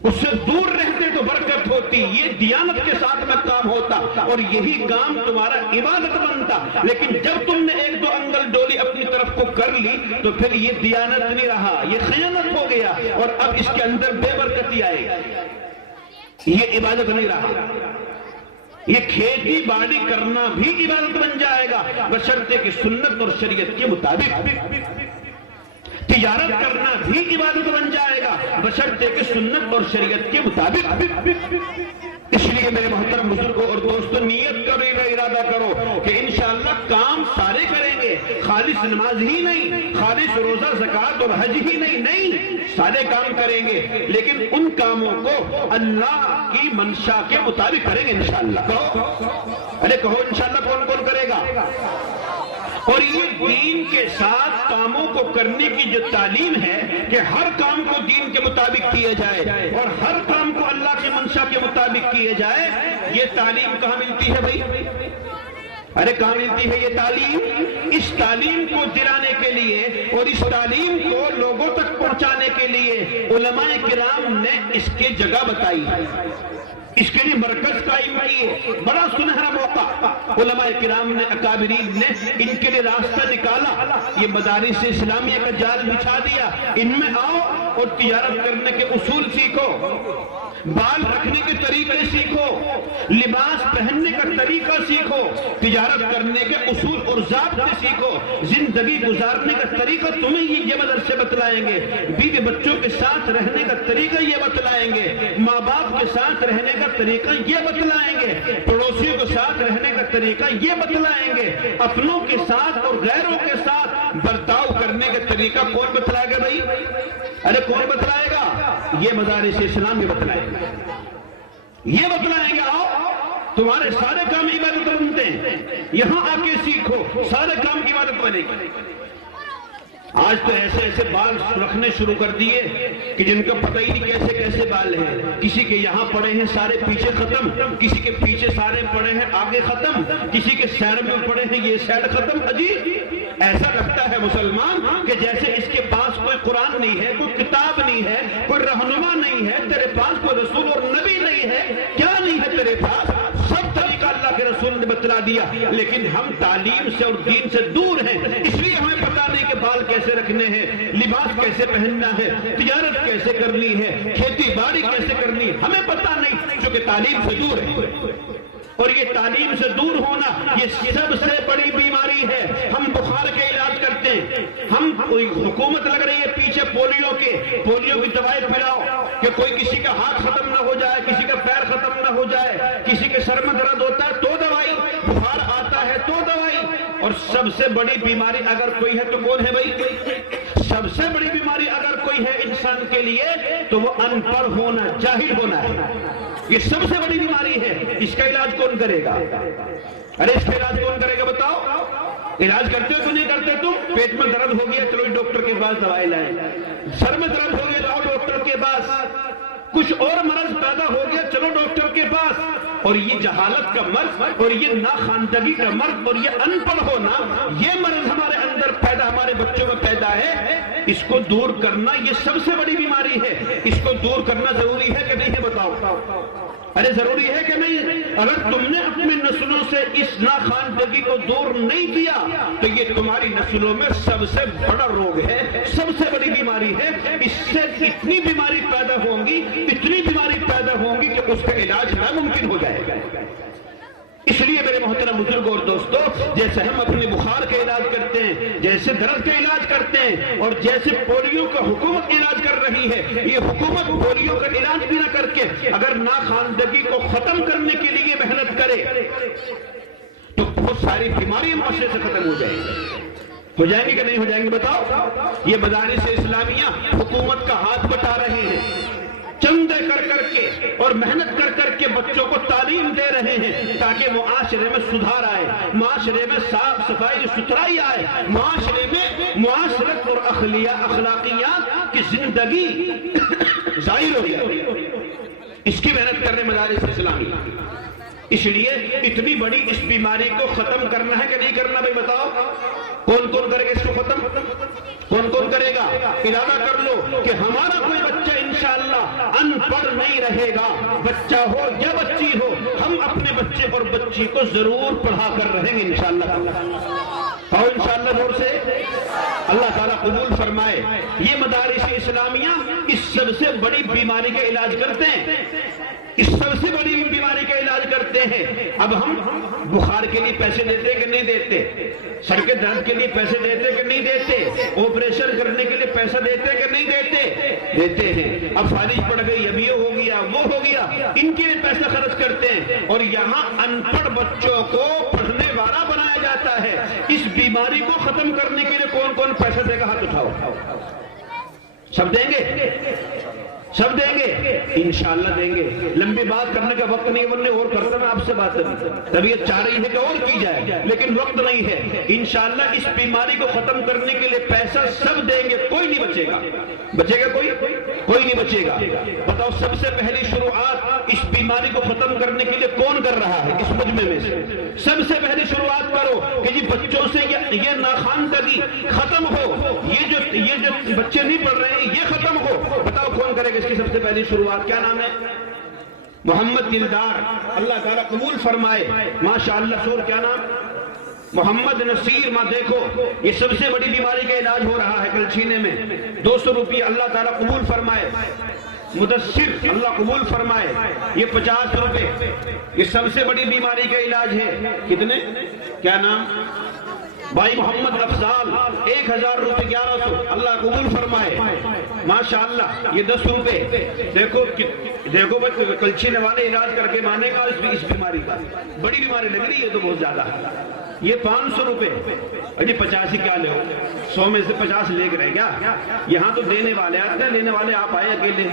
اس سے دور رہتے تو برکت ہوتی، یہ دیانت کے ساتھ میں کام ہوتا اور یہی کام تمہارا عبادت بنتا۔ لیکن جب تم نے 1-2 انگل ڈولی اپنی طرف کو کر لی تو پھر یہ دیانت نہیں رہا، یہ خیانت ہو گیا، اور اب اس کے اندر بے برکتی آئے گی، یہ عبادت نہیں رہا۔ یہ کھیتی باڑی کرنا بھی عبادت بن جائے گا بشرطے کہ سنت اور شریعت کے مطابق، تجارت کرنا بھی عبادت بن جائے گا بشرطے کہ سنت اور شریعت کے مطابق۔ اس لیے میرے محترم بزرگوں اور دوستوں، نیت کرو، ارادہ کرو کہ انشاءاللہ کام سارے کریں گے، خالص نماز ہی نہیں، خالص روزہ زکوٰۃ اور حج ہی نہیں، سارے کام کریں گے، لیکن ان کاموں کو اللہ کی منشا کے مطابق کریں گے انشاءاللہ۔ ارے کہو انشاءاللہ، کون کون کرے گا؟ اور یہ دین کے ساتھ کاموں کو کرنے کی جو تعلیم ہے کہ ہر کام کو دین کے مطابق کیا جائے اور ہر کام کو اللہ کے منشا کے مطابق کیا جائے، یہ تعلیم کہاں ملتی ہے بھائی؟ ارے کہاں ملتی ہے یہ تعلیم؟ اس تعلیم کو دلانے کے لیے اور اس تعلیم کو لوگوں تک پہنچانے کے لیے علماء کرام نے اس کے جگہ بتائی، اس کے لیے مرکز قائم کیے، بڑا سنہرا موقع علماء کرام نے، اکابرین نے ان کے لیے راستہ نکالا، یہ مدارس اسلامیہ کا جال بچھا دیا، ان میں آؤ اور تجارت کرنے کے اصول سیکھو، بال رکھنے کے طریقے سیکھو، لباس پہننے کا طریقہ سیکھو، تجارت کرنے کے اصول اور ضابطے سیکھو، زندگی گزارنے کا طریقہ تمہیں یہ مدرسے بتلائیں گے، بیوی بچوں کے ساتھ رہنے کا طریقہ یہ بتلائیں گے، ماں باپ کے ساتھ رہنے کا طریقہ یہ بتلائیں گے، پڑوسیوں کے ساتھ رہنے کا طریقہ یہ بتلائیں گے، اپنوں کے ساتھ اور غیروں کے ساتھ برتاؤ کرنے کا طریقہ کون بتلائے گا بھائی؟ ارے کون بتلائے گا؟ یہ مدارس اسلام یہ بتلائیں گے، یہ بتلائیں گے، آؤ تمہارے سارے کام عبادت بنتے ہیں، یہاں آ کے سیکھو، سارے کام عبادت بنے گی۔ آج تو ایسے ایسے بال رکھنے شروع کر دیے کہ جن کا پتہ ہی نہیں کیسے کیسے بال ہیں، کسی کے یہاں پڑے ہیں سارے پیچھے ختم، کسی کے پیچھے سارے پڑے ہیں آگے ختم، کسی کے سیر میں پڑے ہیں یہ سیر ختم۔ عجیب، ایسا لگتا ہے مسلمان کہ جیسے اس کے پاس کوئی قرآن نہیں ہے، کوئی کتاب نہیں ہے، کوئی رہنما نہیں ہے، تیرے پاس کوئی رسول اور نبی نہیں ہے، کیا نہیں ہے تیرے دیا، لیکن ہم تعلیم سے اور دین سے دور ہیں، اس لیے ہمیں پتہ نہیں کہ بال کیسے رکھنے ہیں، لباس کیسے پہننا ہے، تجارت کیسے کرنی ہے، کھیتی باڑی کیسے کرنی ہے، ہمیں پتہ نہیں، چونکہ تعلیم سے دور ہے۔ اور یہ تعلیم سے دور ہونا یہ سب سے بڑی بیماری ہے۔ ہم بخار کے علاج کرتے ہیں، ہم کوئی حکومت لگ رہی ہے پیچھے پولیو کی دوائیں پلاؤ کہ کوئی کسی کا ہاتھ ختم نہ ہو جائے، کسی کا پیر ختم نہ ہو جائے، کسی کے سر میں درد ہوتا ہے تو دوائی، بخار آتا ہے تو دوائی۔ اور سب سے بڑی بیماری اگر کوئی ہے تو کون ہے بھائی؟ سب سے بڑی بیماری اگر کوئی ہے انسان کے لیے تو وہ ان پڑھ ہونا، جاہل ہونا ہے۔ یہ سب سے بڑی بیماری ہے۔ اس کا علاج کون کرے گا؟ ارے اس کا علاج کون کرے گا بتاؤ؟ علاج کرتے ہو تو نہیں کرتے تم؟ پیٹ میں درد ہو گیا چلو ڈاکٹر کے پاس دوائی لائیں، سر میں درد ہو گیا جاؤ ڈاکٹر کے پاس، کچھ اور مرض پیدا ہو گیا چلو ڈاکٹر کے پاس۔ اور یہ جہالت کا مرض اور یہ ناخواندگی کا مرض اور یہ ان پڑھ ہونا، یہ مرض ہمارے اندر پیدا، ہمارے بچوں میں پیدا ہے، اس کو دور کرنا یہ سب سے بڑی بیماری ہے۔ اس کو دور کرنا ضروری ہے کہ نہیں ہے بتاؤ؟ ارے ضروری ہے کہ نہیں؟ اگر تم نے اپنی نسلوں سے اس ناخواندگی کو دور نہیں کیا تو یہ تمہاری نسلوں میں سب سے بڑا روگ ہے، سب سے بڑی بیماری ہے۔ اس سے اتنی بیماری پیدا ہوں گی، اتنی بیماری پیدا ہوں گی کہ اس کا علاج ناممکن ہو جائے گا۔ اس لیے میرے محترم بزرگ اور دوستو، جیسے ہم اپنے بخار کا علاج کرتے ہیں، جیسے درد کا علاج کرتے ہیں، اور جیسے پولیو کا حکومت علاج کر رہی ہے، یہ حکومت پولیو کا علاج بھی نہ کر کے اگر ناخواندگی کو ختم کرنے کے لیے محنت کرے تو بہت ساری بیماریاں معاشرے سے ختم ہو جائیں گی۔ ہو جائیں گی کہ نہیں ہو جائیں گے بتاؤ؟ یہ مدارس اسلامیہ حکومت کا ہاتھ بٹا رہے ہیں، چندے کر کے اور محنت کر کے بچوں کو تعلیم دے رہے ہیں تاکہ معاشرے میں سدھار آئے، معاشرے میں صاف صفائی ستھرائی آئے، معاشرے میں معاشرت اور اخلاقیات کی زندگی ظاہر ہو جائے۔ اس کی محنت کرنے مدارس اسلامیہ۔ اس لیے اتنی بڑی اس بیماری کو ختم کرنا ہے کہ نہیں کرنا بھائی بتاؤ؟ کون کرے گا اس کو ختم؟ کون کرے گا؟ ارادہ کر لو کہ ہمارا کوئی بچہ انشاءاللہ ان پڑھ نہیں رہے گا، بچہ ہو یا بچی ہو، ہم اپنے بچے اور بچی کو ضرور پڑھا کر رہیں گے انشاءاللہ۔ اور انشاءاللہ دور سے اللہ تعالیٰ قبول فرمائے۔ یہ مدارس اسلامیہ اس سب سے بڑی بیماری کا علاج کرتے ہیں، اس سب سے بڑی بیماری کا علاج کرتے ہیں۔ اب ہم بخار کے لیے پیسے دیتے کہ نہیں دیتے؟ سر کے درد کے لیے پیسے دیتے کہ نہیں دیتے؟ آپریشن کرنے کے لیے پیسہ دیتے کہ نہیں دیتے؟ دیتے ہیں۔ اب فالج پڑ گئی، اب یہ ہو گیا وہ ہو گیا، ان کے لیے پیسہ خرچ کرتے ہیں، اور یہاں ان پڑھ بچوں کو پڑھنے والا بنایا جاتا ہے۔ اس بیماری کو ختم کرنے کے لیے کون پیسہ دے گا؟ ہاتھ اٹھاؤ۔ سب دیں گے؟ سب دیں گے؟ انشاءاللہ دیں گے۔ لمبی بات کرنے کا وقت نہیں، ورنہ اور کرتا میں آپ سے بات کرتا، طبیعت چاہ رہی ہے کہ اور کی جائے لیکن وقت نہیں ہے۔ انشاءاللہ اس بیماری کو ختم کرنے کے لیے پیسہ سب دیں گے، کوئی نہیں بچے گا۔ بچے گا کوئی نہیں بچے گا۔ بتاؤ سب سے پہلی شروعات اس بیماری کو ختم کرنے کے لیے کون کر رہا ہے اس مجمع میں سے؟ سب سے پہلی شروعات کرو کہ جی بچوں سے یہ ناخواندگی ختم ہو، یہ جو بچے نہیں پڑھ رہے ہیں یہ ختم ہو۔ بتاؤ کون کرے گا اس کی سب سے پہلی شروعات؟ کیا نام ہے؟ محمد دلدار، اللہ تعالیٰ قبول فرمائے، ماشاءاللہ۔ سور کیا نام؟ محمد نصیر۔ ماں دیکھو یہ سب سے بڑی بیماری کا علاج ہو رہا ہے کلچینے میں، 200 روپیہ اللہ تعالیٰ قبول فرمائے۔ مدثر اللہ قبول فرمائے، یہ 50 روپے، یہ سب سے بڑی بیماری کا علاج ہے۔ کتنے؟ کیا نام؟ بھائی محمد افضال، 1000 روپے 1100 اللہ قبول فرمائے، ماشاءاللہ۔ یہ 10 روپے۔ دیکھو بھائی کلچینے والے علاج کر کے مانے گا اس بیماری کا، بڑی بیماری لگ رہی ہے تو بہت زیادہ۔ یہ 500 روپے، اجی 50 ہی کیا لے ہو، 100 میں سے 50 لے کے رہے کیا؟ یہاں تو دینے والے آتے ہیں، لینے والے آپ آئے اکیلے۔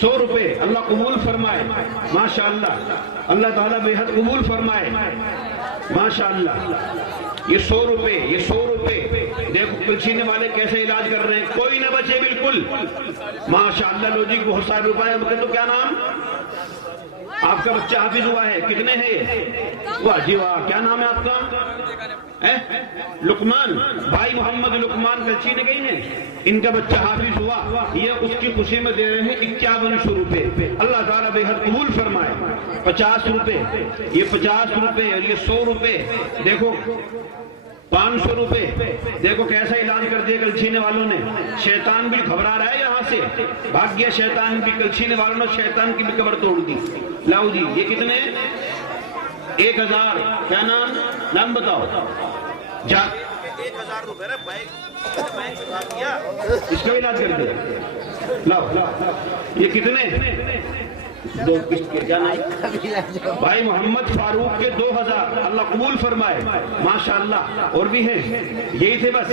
100 روپے اللہ قبول فرمائے، ماشاءاللہ۔ اللہ تعالیٰ بے حد قبول فرمائے، ماشاءاللہ۔ یہ 100 روپے دیکھو کلچینے والے کیسے علاج کر رہے ہیں، کوئی نہ بچے بالکل، ماشاءاللہ۔ لو جی بہت سارے روپے ہیں، تو کیا نام؟ آپ کا بچہ حافظ ہوا ہے، کتنے ہیں؟ واہ جی واہ، کیا نام ہے آپ کا؟ لقمان بھائی محمد لقمان کلچی نے گئی ہیں، ان کا بچہ حافظ ہوا، یہ اس کی خوشی میں دے رہے ہیں 5100 روپے، اللہ تعالیٰ بے حد قبول فرمائے۔ 50 روپے، یہ 50 روپے اور یہ 100 روپے، دیکھو 500 روپے، دیکھو کیسا اعلان کر دیا کلچینے والوں نے۔ شیطان بھی گھبرا رہا ہے یہاں سے، بھاگ گیا شیطان بھی، کلچینے والوں نے شیطان کی بھی قبر توڑ دی۔ لاؤ جی، یہ کتنے؟ 1000، کیا نام بتاؤ؟ 1000 روپے اس کا علاج کر دیا۔ لاؤ، یہ کتنے؟ دو قسط کے، کیا نام؟ بھائی محمد فاروق کے 2000، اللہ قبول فرمائے، ماشاءاللہ۔ اور بھی ہیں، یہی تھے بس،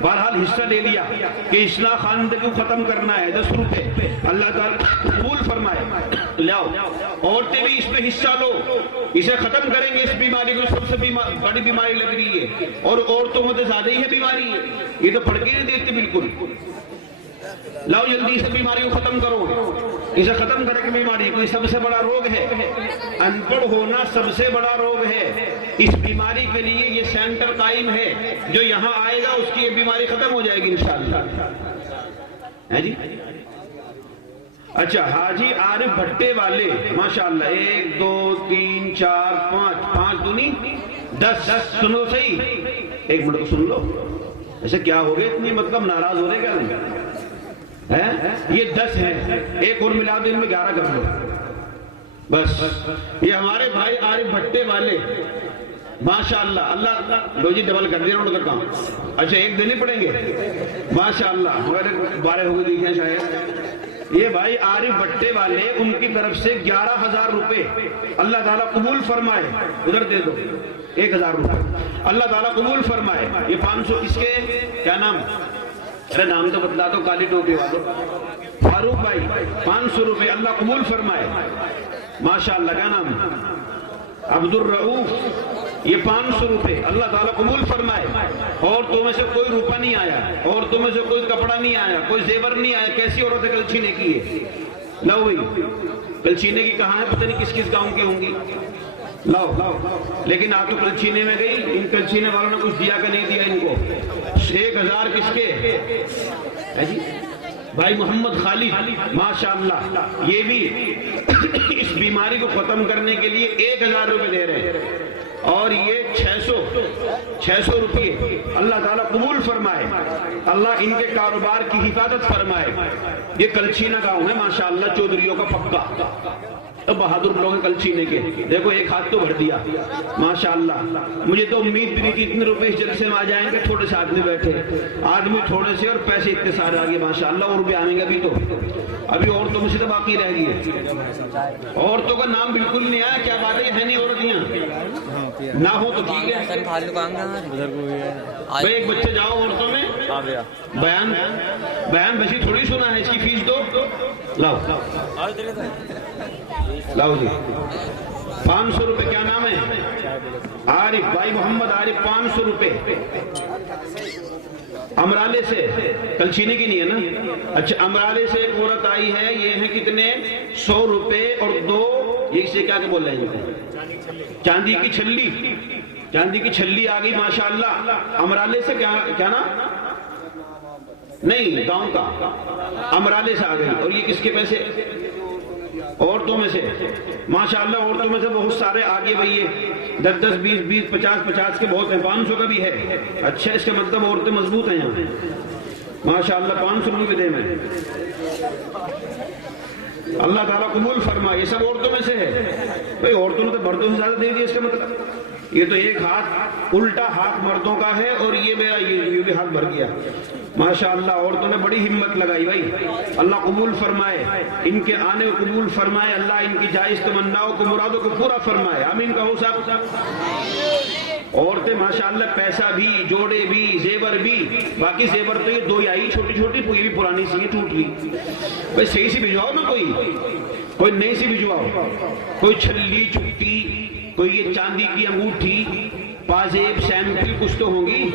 بہرحال حصہ لے لیا کہ اصلاح خاندان کو ختم کرنا ہے، 10 روپے، اللہ تعالیٰ قبول فرمائے۔ لاؤ، عورتیں بھی اس میں حصہ لو، اسے ختم کریں گے اس بیماری کو، سب سے بڑی بیماری لگ رہی ہے، اور عورتوں میں تو زیادہ ہی ہے بیماری ہے، یہ تو پڑھ کے نہیں دیتے بالکل۔ لاؤ جلدی اس بیماری کو ختم کرو، اسے ختم کرے گی بیماری کو، یہ سب سے بڑا روگ ہے، ان پڑھ ہونا سب سے بڑا روگ ہے۔ اس بیماری کے لیے یہ سینٹر قائم ہے، جو یہاں آئے گا اس کی یہ بیماری ختم ہو جائے گی انشاءاللہ۔ ہے جی؟ اچھا، حاجی عارف بھٹے والے، ماشاءاللہ، 1 2 3 4 5 دونی 10، سنو صحیح، ایک منٹ کو سن لو، ایسے کیا ہو گئے اتنی، مطلب ناراض ہو رہے کیا نہیں؟ یہ 10 ہیں، ایک اور ملا دو، ان میں 11 کر لو بس۔ یہ ہمارے بھائی عارف بھٹے والے، ماشاءاللہ، اللہ لو جی ڈبل کر دیا انہوں نے کام۔ اچھا، ایک دن ہی پڑیں گے، ماشاءاللہ، ہمارے 12 ہو گئے دیکھیں شاید۔ یہ بھائی عارف بھٹے والے، ان کی طرف سے 11000 روپے اللہ تعالیٰ قبول فرمائے، ادھر دے دو 1000 روپے، اللہ تعالیٰ قبول فرمائے۔ یہ 500 اس کے، کیا نام؟ ارے نام تو بتلا دو، کالی ٹوپی والے، فاروق بھائی، 500 روپے اللہ قبول فرمائے، ماشاءاللہ۔ کیا نام؟ عبد الرؤوف، یہ 500 روپے اللہ تعالیٰ قبول فرمائے۔ عورتوں میں سے کوئی روپا نہیں آیا، عورتوں میں سے کوئی کپڑا نہیں آیا، کوئی زیور نہیں آیا، کیسی عورتیں کلچینے کی ہے؟ لاؤ بھائی، کلچینے کی کہاں ہے؟ پتہ نہیں کس کس گاؤں کی ہوں گی، لاؤ۔ لیکن آپ تو کلچینے میں گئی، ان کلچینے والوں نے کچھ دیا کہ نہیں دیا ان کو؟ 1000 کس کے ہے جی؟ بھائی محمد خالد، ماشاءاللہ، یہ بھی اس بیماری کو ختم کرنے کے لیے 1000 روپے دے رہے ہیں، اور یہ 600 روپے اللہ تعالیٰ قبول فرمائے، اللہ ان کے کاروبار کی حفاظت فرمائے۔ یہ کلچینہ گاؤں ہے ماشاءاللہ، چودھریوں کا پکا، بہادر لوگ کلچینے کے، دیکھو ایک ہاتھ تو بھر دیا ماشاءاللہ۔ مجھے تو امید بھی نہیں تھی اتنے روپے اس جلسے میں آ جائیں گے، تھوڑے سے آدمی بیٹھے، آدمی تھوڑے سے اور پیسے اتنے سارے آگے ماشاءاللہ، اور بھی آنے گا ابھی تو، ابھی عورتوں میں سے تو باقی رہ گئی ہے، عورتوں کا نام بالکل نہیں آیا، کیا بات ہے نہیں عورتیاں نہ ہو تو ٹھیک ہے۔ بھائی ایک بچے جاؤ عورتوں میں، بیان بچی تھوڑی سنا ہے، اس کی فیس دو، لاؤ جی 500 روپے۔ کیا نام ہے؟ عارف، بھائی محمد عارف، 500 روپے امرالے سے، کلچینے کی نہیں ہے نا؟ اچھا، امرالے سے ایک عورت آئی ہے، یہ ہیں کتنے؟ 100 روپے اور 2، یہ اسے کیا کہ بول رہے ہیں؟ چاندی کی چھلی، چاندی کی چھلی آ گئی ماشاءاللہ امرالے سے۔ کیا نا؟ نہیں، گاؤں کا، امرالے سے آ گئی، اور یہ کس کے پیسے؟ عورتوں میں سے، ماشاءاللہ عورتوں میں سے بہت سارے آگے بھئی یہ 10 10 20 20 50 50 کے بہت ہیں، 500 کا بھی ہے۔ اچھا، اس کا مطلب عورتیں مضبوط ہیں یہاں ماشاءاللہ۔ 500 روپے دے میں، اللہ تعالیٰ قبول فرما۔ یہ سب عورتوں میں سے ہے بھئی، عورتوں نے تو مردوں سے زیادہ دے دیا، اس کا مطلب یہ تو ایک ہاتھ الٹا ہاتھ مردوں کا ہے، اور یہ میرا یہ بھی ہاتھ بھر گیا ماشاءاللہ۔ عورتوں نے بڑی ہمت لگائی بھائی، اللہ قبول فرمائے، ان کے آنے کو قبول فرمائے، اللہ ان کی جائز تمناؤں کو مرادوں کو پورا فرمائے، آمین کہو صاحب۔ عورتیں ماشاءاللہ پیسہ بھی، جوڑے بھی، زیور بھی، باقی زیور تو یہ 2 ہی آئی چھوٹی چھوٹی، یہ بھی پرانی سی ٹوٹ گئی بھائی، صحیح سی بھجواؤ نا، کوئی نئی سی بھجواؤ، کوئی چھلی چٹی، کوئی یہ چاندی کی انگوٹھی، پازیب سیمپل کچھ تو ہوں گی،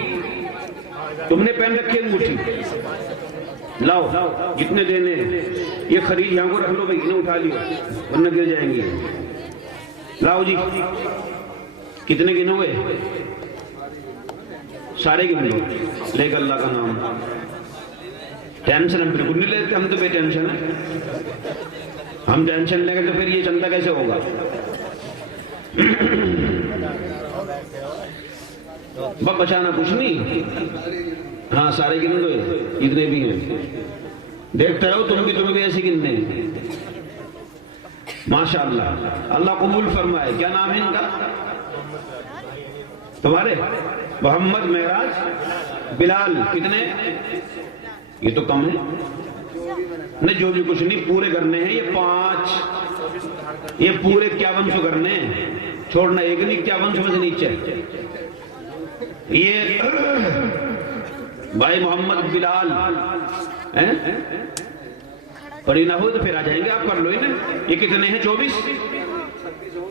تم نے پہن رکھی انگوٹھی، لاؤ جتنے دینے، یہ خرید یہاں کو رکھ لو بھائی، انہیں اٹھا لیو ورنہ گر جائیں گے، لاؤ جی کتنے گنو گئے؟ سارے گن لو لے کر اللہ کا نام. ٹینشن ہم بالکل نہیں لیتے, ہم تو بے ٹینشن ہیں. ہم ٹینشن لیں گے تو پھر یہ چندہ کیسے ہوگا؟ بچانا کچھ نہیں. ہاں سارے گن لو اتنے بھی ہیں, دیکھتے رہو تم بھی ایسے گننے ہیں. ماشاءاللہ اللہ قبول فرمائے. کیا نام ہے ان کا تمہارے؟ محمد معراج بلال. کتنے؟ یہ تو کم ہے. نہیں جو بھی کچھ نہیں, پورے کرنے ہیں یہ 5, یہ پورے 5100 کرنے ہیں. چھوڑنا ایک نہیں, 5100 میں سے نیچے. یہ بھائی محمد بلال پڑی نہ ہو تو پھر آ جائیں گے, آپ کر لو. یہ کتنے ہیں؟ 24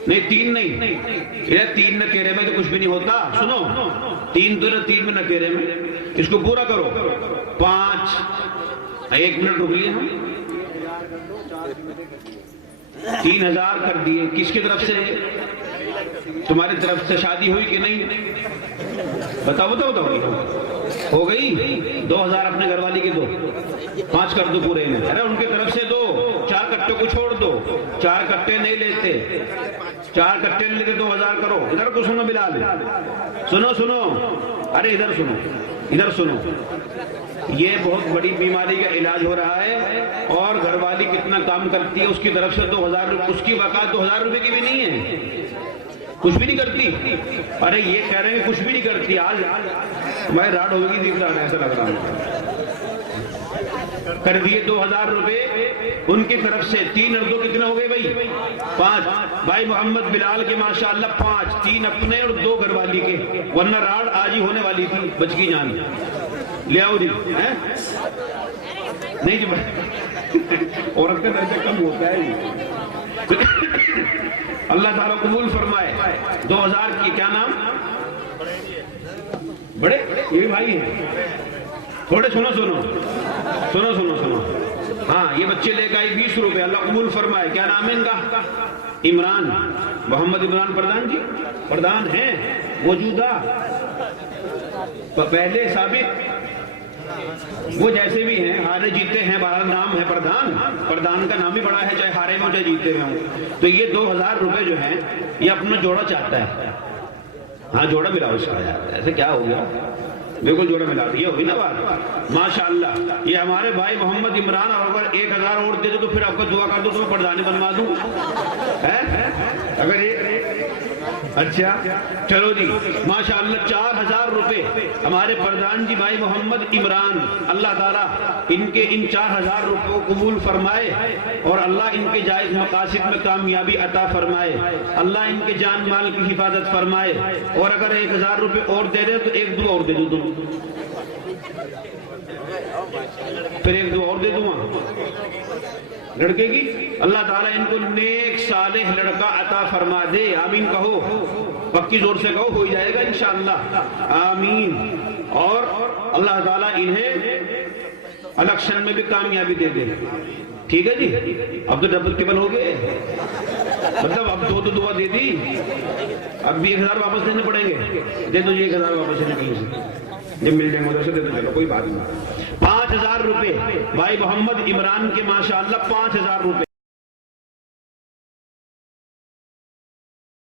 نہیں, 3 نہیں. یہ 3 نکیرے میں تو کچھ بھی نہیں ہوتا. سنو 3 تو 3 میں نکیرے میں, اس کو پورا کرو. 5 1 منٹ رک لیے ہم. 3000 کر دیے. کس کی طرف سے؟ تمہاری طرف سے شادی ہوئی کہ نہیں؟ بتاؤ. ہو گئی. 2000 اپنے گھر والی کے دو. 5 کر دو پورے میں. ارے ان کی طرف سے دو. 4 کٹے کو چھوڑ دو. 4 کٹے نہیں لیتے. 4 کٹے نہیں لیتے. 2000 کرو. ادھر کو سنو بلال, سنو. ارے ادھر سنو. یہ بہت بڑی بیماری کا علاج ہو رہا ہے, اور گھر والی کتنا کام کرتی ہے, اس کی طرف سے 2000. اس کی وقت 2000 روپے کی بھی نہیں ہے, کچھ بھی نہیں کرتی. ارے یہ کہہ رہے ہیں کچھ بھی نہیں کرتی. آج میں راڈ ہوگی دیکھ رہا ہے, ایسا لگ رہا ہے. کر دیے 2000 روپے ان کی طرف سے. 3 اور 2 کتنے ہو گئے بھائی؟ 5. بھائی محمد بلال کے ماشاءاللہ 5, 3 اپنے اور 2 گھر والی کے, ورنہ راڈ آج ہی ہونے والی تھی. بچ کی جان. لے آؤ جی. نہیں جی عورت کا درجہ کم ہوتا ہے. اللہ تعالیٰ قبول فرمائے. 2000 کی. کیا نام؟ بڑے یہ بھائی ہیں تھوڑے. سنو. ہاں یہ بچے لے کے آئی 20 روپے. اللہ قبول فرمائے. کیا نام ہے ان کا؟ عمران. محمد عمران پردھان جی. پردھان ہیں موجودہ, پہلے ثابت, وہ جیسے بھی ہیں, ہارے جیتے ہیں, بہرحال نام ہے پردھان کا نام ہی بڑا ہے, چاہے ہارے میں چاہے جیتے میں ہوں. تو یہ 2000 روپے جو ہیں یہ اپنا جوڑا چاہتا ہے. ہاں جوڑا ملا اس کا. ایسے کیا ہو گیا؟ بالکل جوڑا ملا دیا. ہوئی نا بات؟ ماشاءاللہ. یہ ہمارے بھائی محمد عمران, اور اگر 1000 اور دے دو تو پھر آپ کو دعا کر دو تو میں پردھانی بنوا دوں. اگر یہ اچھا چلو جی ماشاءاللہ. 4000 روپے ہمارے پردھان جی بھائی محمد عمران. اللہ تعالیٰ ان 4000 روپے کو قبول فرمائے, اور اللہ ان کے جائز مقاصد میں کامیابی عطا فرمائے. اللہ ان کے جان مال کی حفاظت فرمائے. اور اگر 1000 روپے اور دے دے تو 1 دعا اور دے دوں تم, پھر 1 دعا اور دے دوں لڑکے کی. اللہ تعالیٰ ان کو نیک صالح لڑکا عطا فرما دے. آمین کہو, پکی زور سے کہو, ہو جائے گا انشاءاللہ. آمین. اور اللہ تعالیٰ انہیں الیکشن میں بھی کامیابی دے دے. ٹھیک ہے جی. اب تو ڈبل ٹیبل ہو گئے, مطلب اب 2 دعا دے دی, اب بھی 1000 واپس دینے پڑیں گے. دے دو 1000 واپس دینے کہیں سے, جب مل جائیں گے ادھر سے دے دو. چلو کوئی بات نہیں. 5000 روپے بھائی محمد عمران کے ماشاءاللہ. 5000 روپے